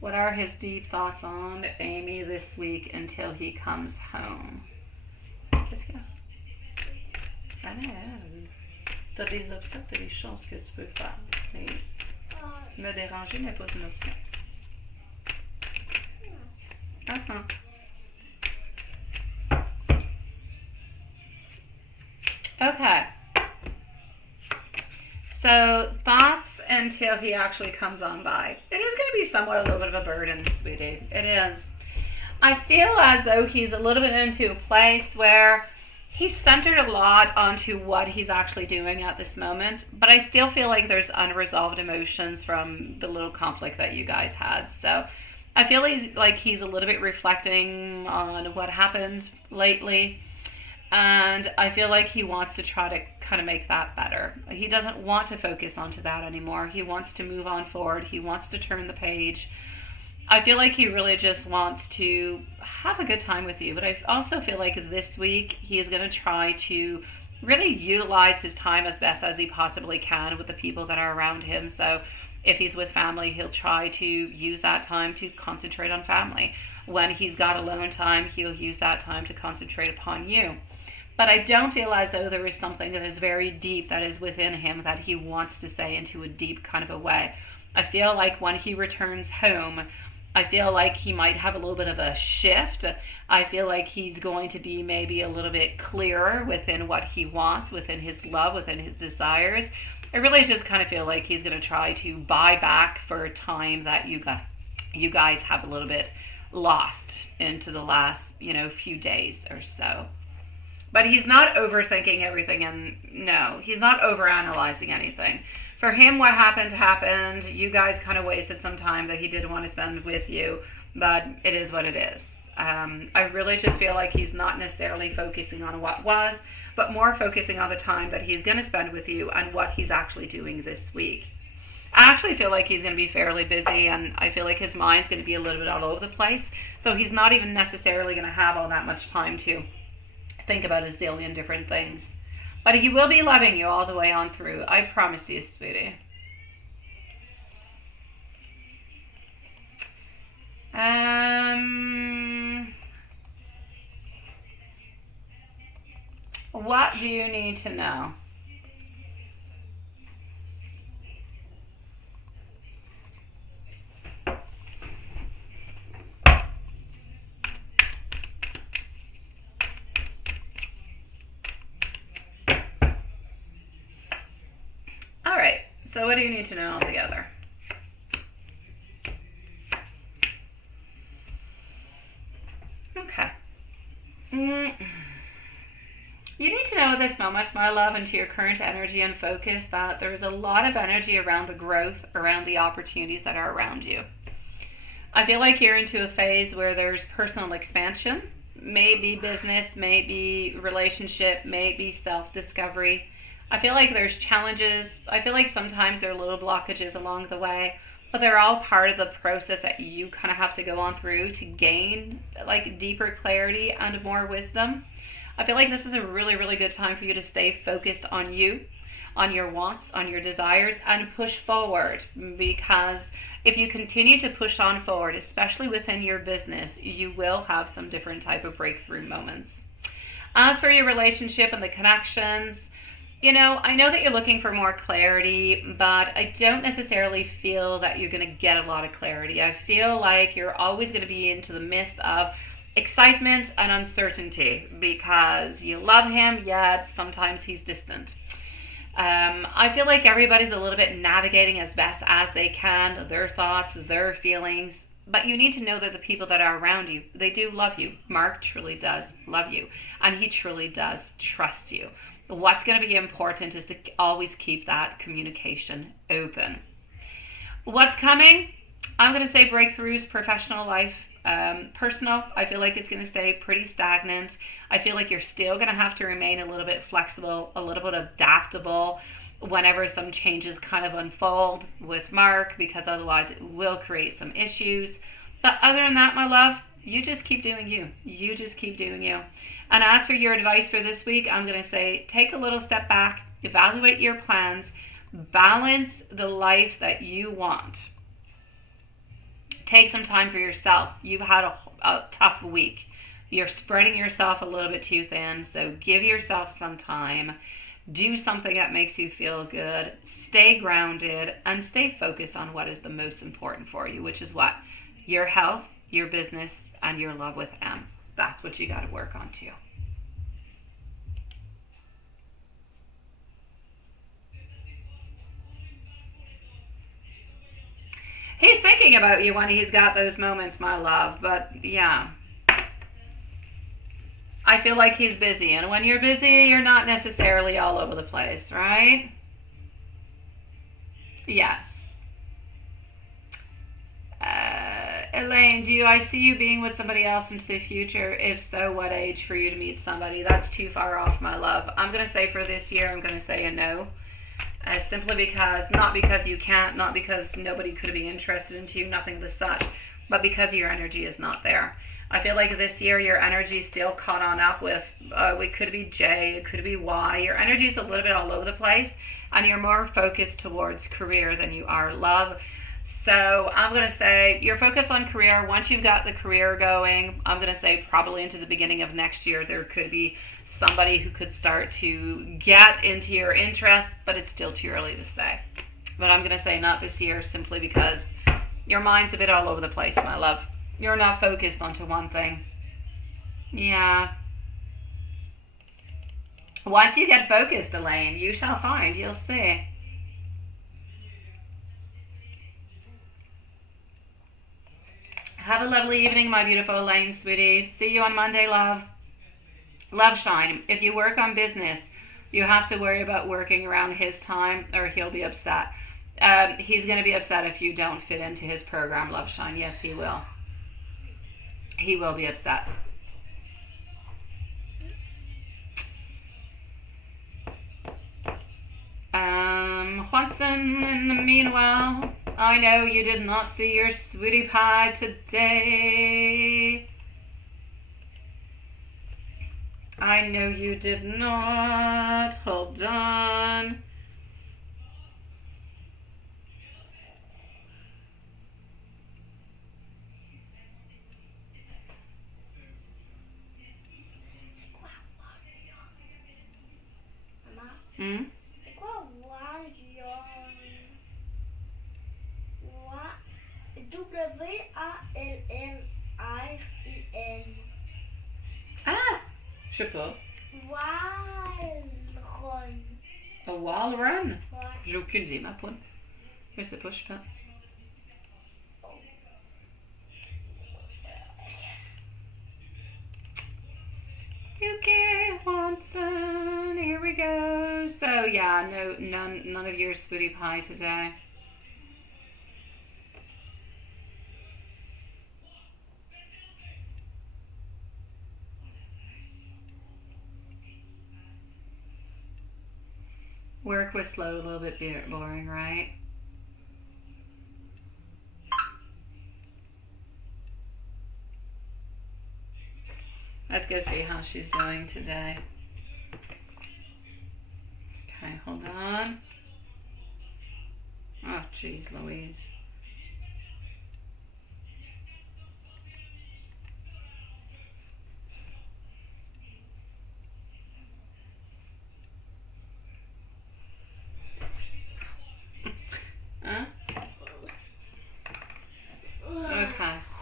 What are his deep thoughts on Amy this week until he comes home? Qu'est-ce qu'il y a? Allez, t'as des options, t'as des choses que tu peux faire. Mais me déranger n'est pas une option. Okay. So, thoughts until he actually comes on by. It is going to be somewhat a little bit of a burden, sweetie. It is. I feel as though he's a little bit into a place where he's centered a lot onto what he's actually doing at this moment, but I still feel like there's unresolved emotions from the little conflict that you guys had. So, I feel like he's a little bit reflecting on what happened lately. And I feel like he wants to try to kind of make that better. He doesn't want to focus onto that anymore. He wants to move on forward. He wants to turn the page. I feel like he really just wants to have a good time with you. But I also feel like this week he is going to try to really utilize his time as best as he possibly can with the people that are around him. So if he's with family, he'll try to use that time to concentrate on family. When he's got alone time, he'll use that time to concentrate upon you. But I don't feel as though there is something that is very deep that is within him that he wants to say into a deep kind of a way. I feel like when he returns home, I feel like he might have a little bit of a shift. I feel like he's going to be maybe a little bit clearer within what he wants, within his love, within his desires. I really just kind of feel like he's going to try to buy back for time that you guys have a little bit lost into the last, few days or so. But he's not overthinking everything, and no, he's not overanalyzing anything. For him, what happened. You guys kind of wasted some time that he didn't want to spend with you, but it is what it is. I really just feel like he's not necessarily focusing on what was, but more focusing on the time that he's going to spend with you and what he's actually doing this week. I actually feel like he's going to be fairly busy, and I feel like his mind's going to be a little bit all over the place, so he's not even necessarily going to have all that much time to think about a zillion different things. But he will be loving you all the way on through. I promise you, sweetie. What do you need to know? So what do you need to know altogether? Okay. You need to know at this moment, my love, into your current energy and focus, that there's a lot of energy around the growth, around the opportunities that are around you. I feel like you're into a phase where there's personal expansion, maybe business, maybe relationship, maybe self-discovery. I feel like there's challenges. I feel like sometimes there are little blockages along the way, but they're all part of the process that you kind of have to go on through to gain like deeper clarity and more wisdom. I feel like this is a really, really good time for you to stay focused on you, on your wants, on your desires, and push forward, because if you continue to push on forward, especially within your business, you will have some different type of breakthrough moments. As for your relationship and the connections, I know that you're looking for more clarity, but I don't necessarily feel that you're going to get a lot of clarity. I feel like you're always going to be into the midst of excitement and uncertainty because you love him, yet sometimes he's distant. I feel like everybody's a little bit navigating as best as they can their thoughts, their feelings, but you need to know that the people that are around you, they do love you. Mark truly does love you, and he truly does trust you. What's going to be important is to always keep that communication open. What's coming? I'm going to say breakthroughs, professional life, personal. I feel like it's going to stay pretty stagnant. I feel like you're still going to have to remain a little bit flexible, a little bit adaptable whenever some changes kind of unfold with Mark, because otherwise it will create some issues. But other than that, my love, you just keep doing you. You just keep doing you. And as for your advice for this week, I'm going to say take a little step back, evaluate your plans, balance the life that you want. Take some time for yourself. You've had a tough week. You're spreading yourself a little bit too thin, so give yourself some time. Do something that makes you feel good. Stay grounded and stay focused on what is the most important for you, which is what? Your health, your business, and your love with M. That's what you got to work on too. He's thinking about you when he's got those moments, my love. But yeah, I feel like he's busy. And when you're busy, you're not necessarily all over the place, right? Yes. Elaine, I see you being with somebody else into the future? If so, what age for you to meet somebody? That's too far off, my love. I'm going to say for this year, I'm going to say a no. Simply because, not because you can't, not because nobody could be interested in you, nothing of the such, but because your energy is not there. I feel like this year your energy is still caught on up with, it could be J, it could be Y. Your energy is a little bit all over the place, and you're more focused towards career than you are love. So I'm going to say you're focused on career. Once you've got the career going, I'm going to say probably into the beginning of next year, there could be somebody who could start to get into your interest, but it's still too early to say. But I'm going to say not this year, simply because your mind's a bit all over the place, my love. You're not focused onto one thing. Yeah. Once you get focused, Elaine, you shall find. You'll see. Have a lovely evening, my beautiful Elaine, sweetie. See you on Monday, love. Love shine. If you work on business, you have to worry about working around his time or he'll be upset. He's going to be upset if you don't fit into his program, love shine. Yes, he will. He will be upset. Juanson, in the meanwhile, I know you did not see your sweetie pie today. I know you did not. Hold on. Mamma, Mm? è qua W-A-L-L-I-N. Ah, je sais pas. Walron. A wall run? Ouais. J'ai aucune idée, ma poule. Je sais pas, je sais pas. UK Watson, here we go. So yeah, no, none of your sweetie pie today. Work was slow, a little bit boring, right? Let's go see how she's doing today. Okay, hold on. Oh, jeez, Louise.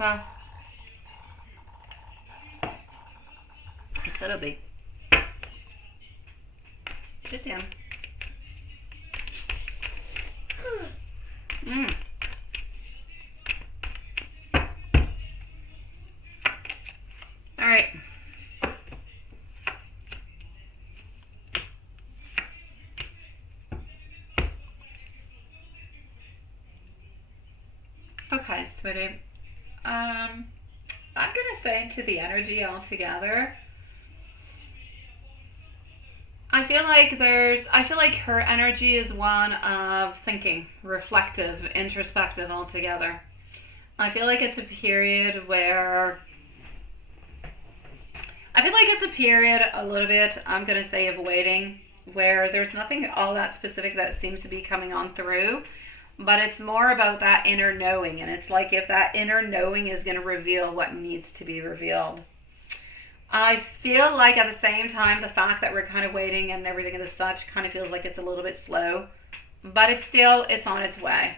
So it's gonna be. Sit down. Mm. All right. Okay, sweetie. I'm gonna say into the energy altogether. I feel like her energy is one of thinking, reflective, introspective altogether. I feel like it's a period where I feel like it's a period a little bit, I'm going to say, of waiting, where there's nothing all that specific that seems to be coming on through, but it's more about that inner knowing. And it's like if that inner knowing is going to reveal what needs to be revealed. I feel like at the same time, the fact that we're kind of waiting and everything and such kind of feels like it's a little bit slow, but it's on its way.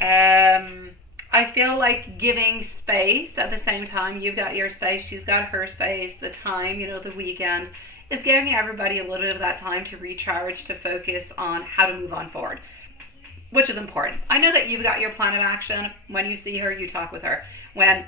I feel like giving space at the same time. You've got your space, she's got her space, the time, the weekend. It's giving everybody a little bit of that time to recharge, to focus on how to move on forward, which is important. I know that you've got your plan of action. When you see her, you talk with her. When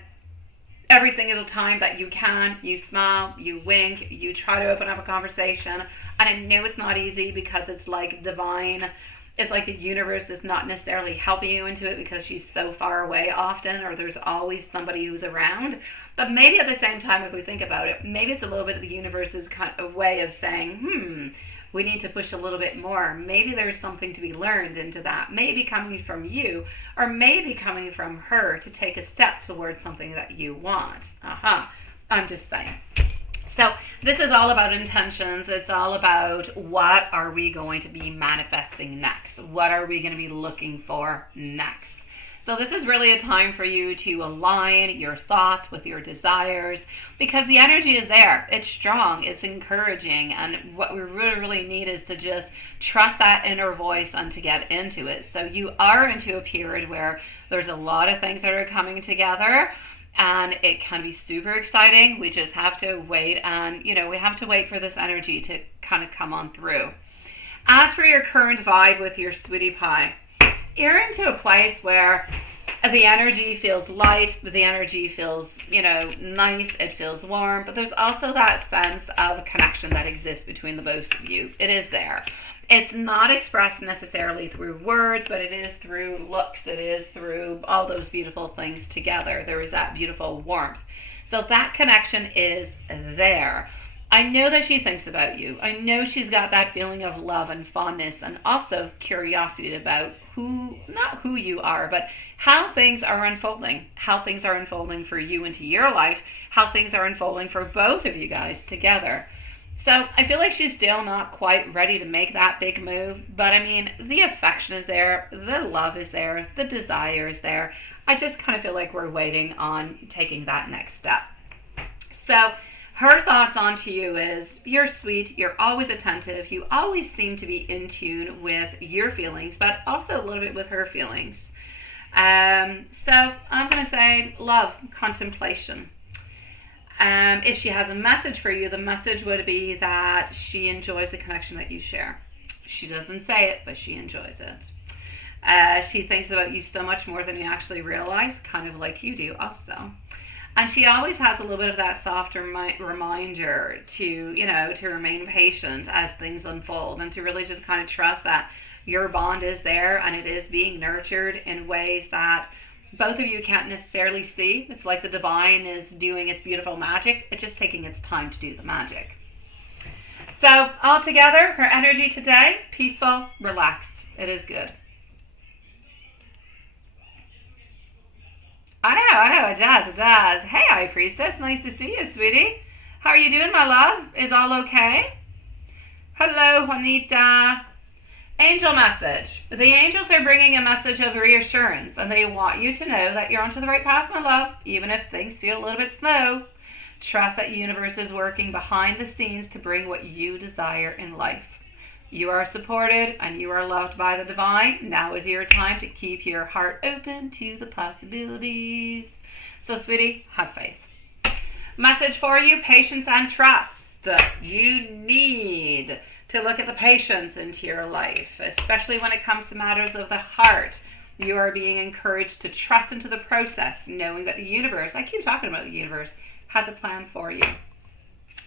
every single time that you can, you smile, you wink, you try to open up a conversation. And I know it's not easy because it's like divine. It's like the universe is not necessarily helping you into it because she's so far away often, or there's always somebody who's around. But maybe at the same time, if we think about it, maybe it's a little bit of the universe's kind of way of saying, we need to push a little bit more. Maybe there's something to be learned into that. Maybe coming from you, or maybe coming from her to take a step towards something that you want. I'm just saying. So this is all about intentions. It's all about what are we going to be manifesting next? What are we going to be looking for next? So this is really a time for you to align your thoughts with your desires, because the energy is there. It's strong. It's encouraging. And what we really, really need is to just trust that inner voice and to get into it. So you are into a period where there's a lot of things that are coming together, and it can be super exciting. We just have to wait, and we have to wait for this energy to kind of come on through. As for your current vibe with your sweetie pie, you're into a place where the energy feels light, but the energy feels, nice, it feels warm, but there's also that sense of connection that exists between the both of you. It is there. It's not expressed necessarily through words, but it is through looks. It is through all those beautiful things together. There is that beautiful warmth. So that connection is there. I know that she thinks about you. I know she's got that feeling of love and fondness, and also curiosity about not who you are, but how things are unfolding. How things are unfolding for you into your life. How things are unfolding for both of you guys together. So I feel like she's still not quite ready to make that big move. But I mean, the affection is there. The love is there. The desire is there. I just kind of feel like we're waiting on taking that next step. So her thoughts onto you is, you're sweet, you're always attentive, you always seem to be in tune with your feelings, but also a little bit with her feelings. So I'm going to say love, contemplation. If she has a message for you, the message would be that she enjoys the connection that you share. She doesn't say it, but she enjoys it. She thinks about you so much more than you actually realize, kind of like you do also. And she always has a little bit of that soft reminder to, to remain patient as things unfold, and to really just kind of trust that your bond is there and it is being nurtured in ways that both of you can't necessarily see. It's like the divine is doing its beautiful magic. It's just taking its time to do the magic. So altogether, her energy today, peaceful, relaxed. It is good. I know, it does. Hey, High Priestess, nice to see you, sweetie. How are you doing, my love? Is all okay? Hello, Juanita. Angel message. The angels are bringing a message of reassurance, and they want you to know that you're onto the right path, my love, even if things feel a little bit slow. Trust that the universe is working behind the scenes to bring what you desire in life. You are supported and you are loved by the divine. Now is your time to keep your heart open to the possibilities. So, sweetie, have faith. Message for you, patience and trust. You need to look at the patience into your life, especially when it comes to matters of the heart. You are being encouraged to trust into the process, knowing that the universe, I keep talking about the universe, has a plan for you.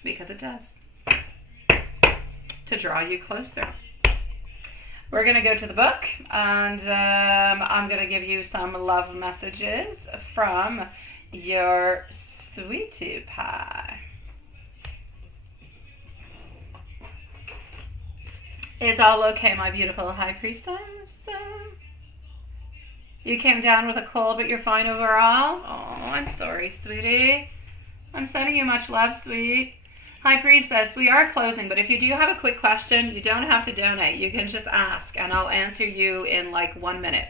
Because it does. To draw you closer. We're going to go to the book, and I'm going to give you some love messages from your sweetie pie. Is all okay, my beautiful high priestess? You came down with a cold, but you're fine overall? Oh, I'm sorry, sweetie. I'm sending you much love, sweet. High priestess, we are closing, but if you do have a quick question, you don't have to donate. You can just ask, and I'll answer you in like 1 minute.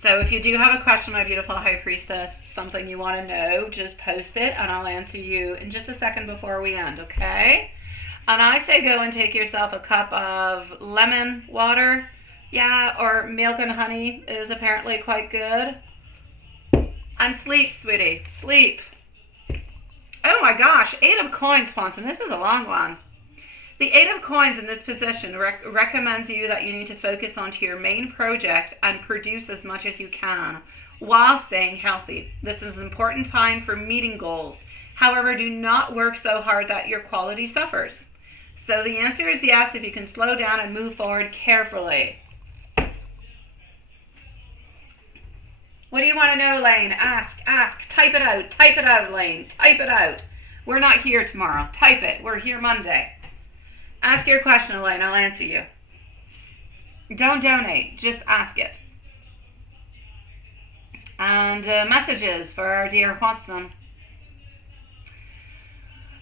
So if you do have a question, my beautiful high priestess, something you want to know, just post it, and I'll answer you in just a second before we end, okay? And I say go and take yourself a cup of lemon water. Yeah, or milk and honey is apparently quite good. And sleep, sweetie. Sleep. Oh my gosh, 8 of coins, Ponson. This is a long one. The 8 of coins in this position recommends you that you need to focus onto your main project and produce as much as you can while staying healthy. This is an important time for meeting goals. However, do not work so hard that your quality suffers. So the answer is yes, if you can slow down and move forward carefully. What do you want to know, Lane? Ask. Type it out, Lane. Type it out. We're not here tomorrow. Type it. We're here Monday. Ask your question, Elaine. I'll answer you. Don't donate. Just ask it. And messages for our dear Watson.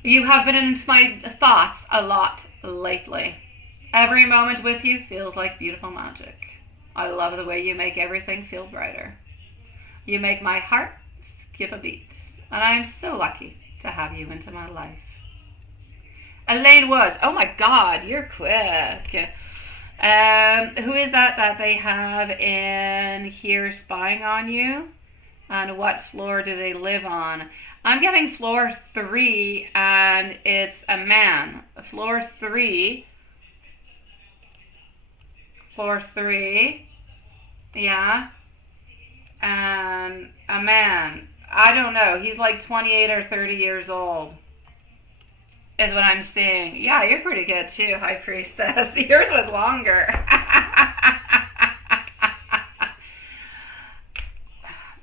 You have been into my thoughts a lot lately. Every moment with you feels like beautiful magic. I love the way you make everything feel brighter. You make my heart skip a beat, and I am so lucky to have you into my life. Elaine Woods. Oh my God, you're quick. Who is that they have in here spying on you? And what floor do they live on? I'm getting floor 3, and it's a man. Floor 3. Yeah. And a man. I don't know. He's like 28 or 30 years old. Is what I'm seeing. Yeah, you're pretty good too, High Priestess. Yours was longer.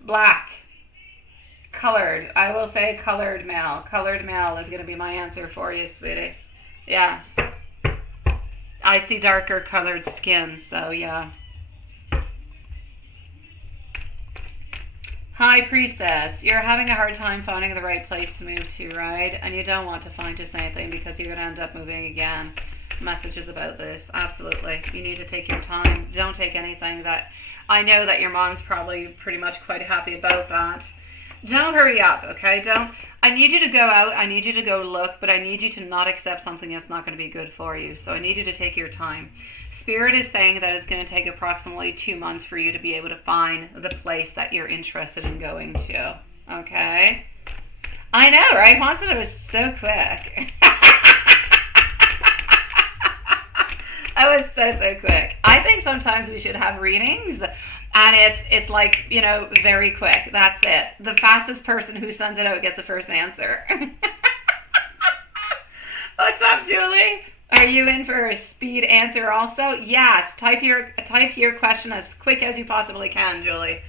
Black. Colored. I will say colored male. Colored male is going to be my answer for you, sweetie. Yes. I see darker colored skin, so yeah. High Priestess, you're having a hard time finding the right place to move to, right? And you don't want to find just anything because you're going to end up moving again. Messages about this. Absolutely. You need to take your time. Don't take anything that... I know that your mom's probably pretty much quite happy about that. Don't hurry up, okay? I need you to go out. I need you to go look, but I need you to not accept something that's not going to be good for you. So I need you to take your time. Spirit is saying that it's going to take approximately 2 months for you to be able to find the place that you're interested in going to. Okay? I know, right? Watson, it was so quick. That was so quick. I think sometimes we should have readings, and it's like, you know, very quick. That's it. The fastest person who sends it out gets the first answer. What's up, Julie? Are you in for a speed answer also? Yes. Type your question as quick as you possibly can, Julie.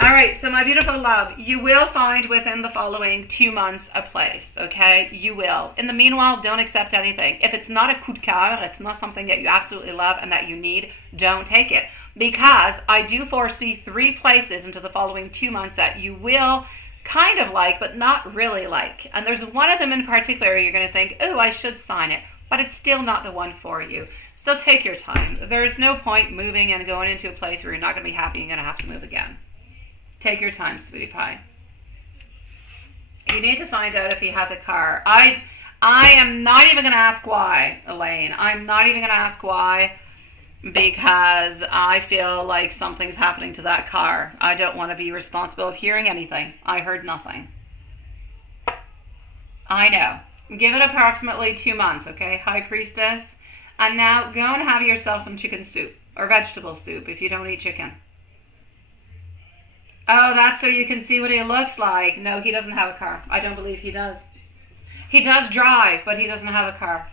All right, so my beautiful love, you will find within the following 2 months a place, okay? You will. In the meanwhile, don't accept anything. If it's not a coup de coeur, it's not something that you absolutely love and that you need, don't take it. Because I do foresee 3 places into the following 2 months that you will kind of like, but not really like. And there's one of them in particular you're going to think, oh, I should sign it, but it's still not the one for you. So take your time. There's no point moving and going into a place where you're not going to be happy and going to have to move again. Take your time, sweetie pie. You need to find out if he has a car. I am not even going to ask why, Elaine. I'm not even going to ask why. because I feel like something's happening to that car. I don't want to be responsible of hearing anything. I heard nothing. I know. Give it approximately 2 months, okay, High Priestess? And now go and have yourself some chicken soup or vegetable soup if you don't eat chicken. Oh, that's so you can see what he looks like. No, he doesn't have a car. I don't believe he does. He does drive, but he doesn't have a car.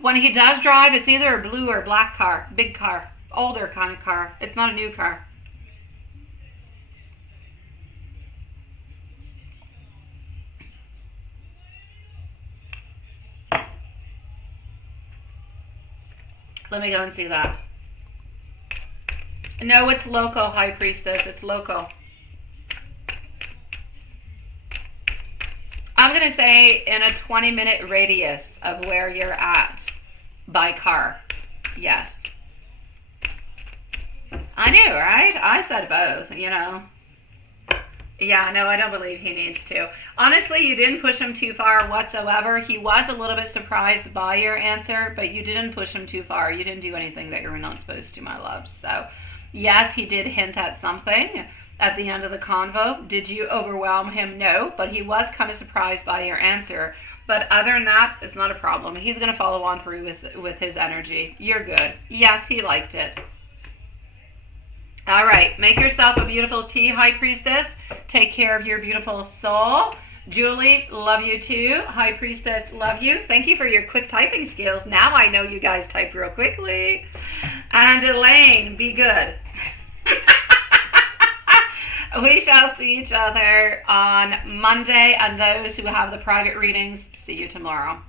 When he does drive, it's either a blue or black car, big car, older kind of car. It's not a new car. Let me go and see that. No, it's local, High Priestess. It's local. I'm going to say in a 20-minute radius of where you're at by car. Yes. I knew, right? I said both, you know. Yeah, no, I don't believe he needs to. Honestly, you didn't push him too far whatsoever. He was a little bit surprised by your answer, but you didn't push him too far. You didn't do anything that you were not supposed to, my love. So, yes, he did hint at something at the end of the convo. Did you overwhelm him? No, but he was kind of surprised by your answer. But other than that, it's not a problem. He's going to follow on through with his energy. You're good. Yes, he liked it. All right, make yourself a beautiful tea, High Priestess. Take care of your beautiful soul. Julie, love you too. High Priestess, love you. Thank you for your quick typing skills. Now I know you guys type real quickly. And Elaine, be good. We shall see each other on Monday, and those who have the private readings, see you tomorrow.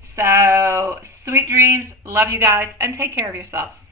So, sweet dreams, love you guys, and take care of yourselves.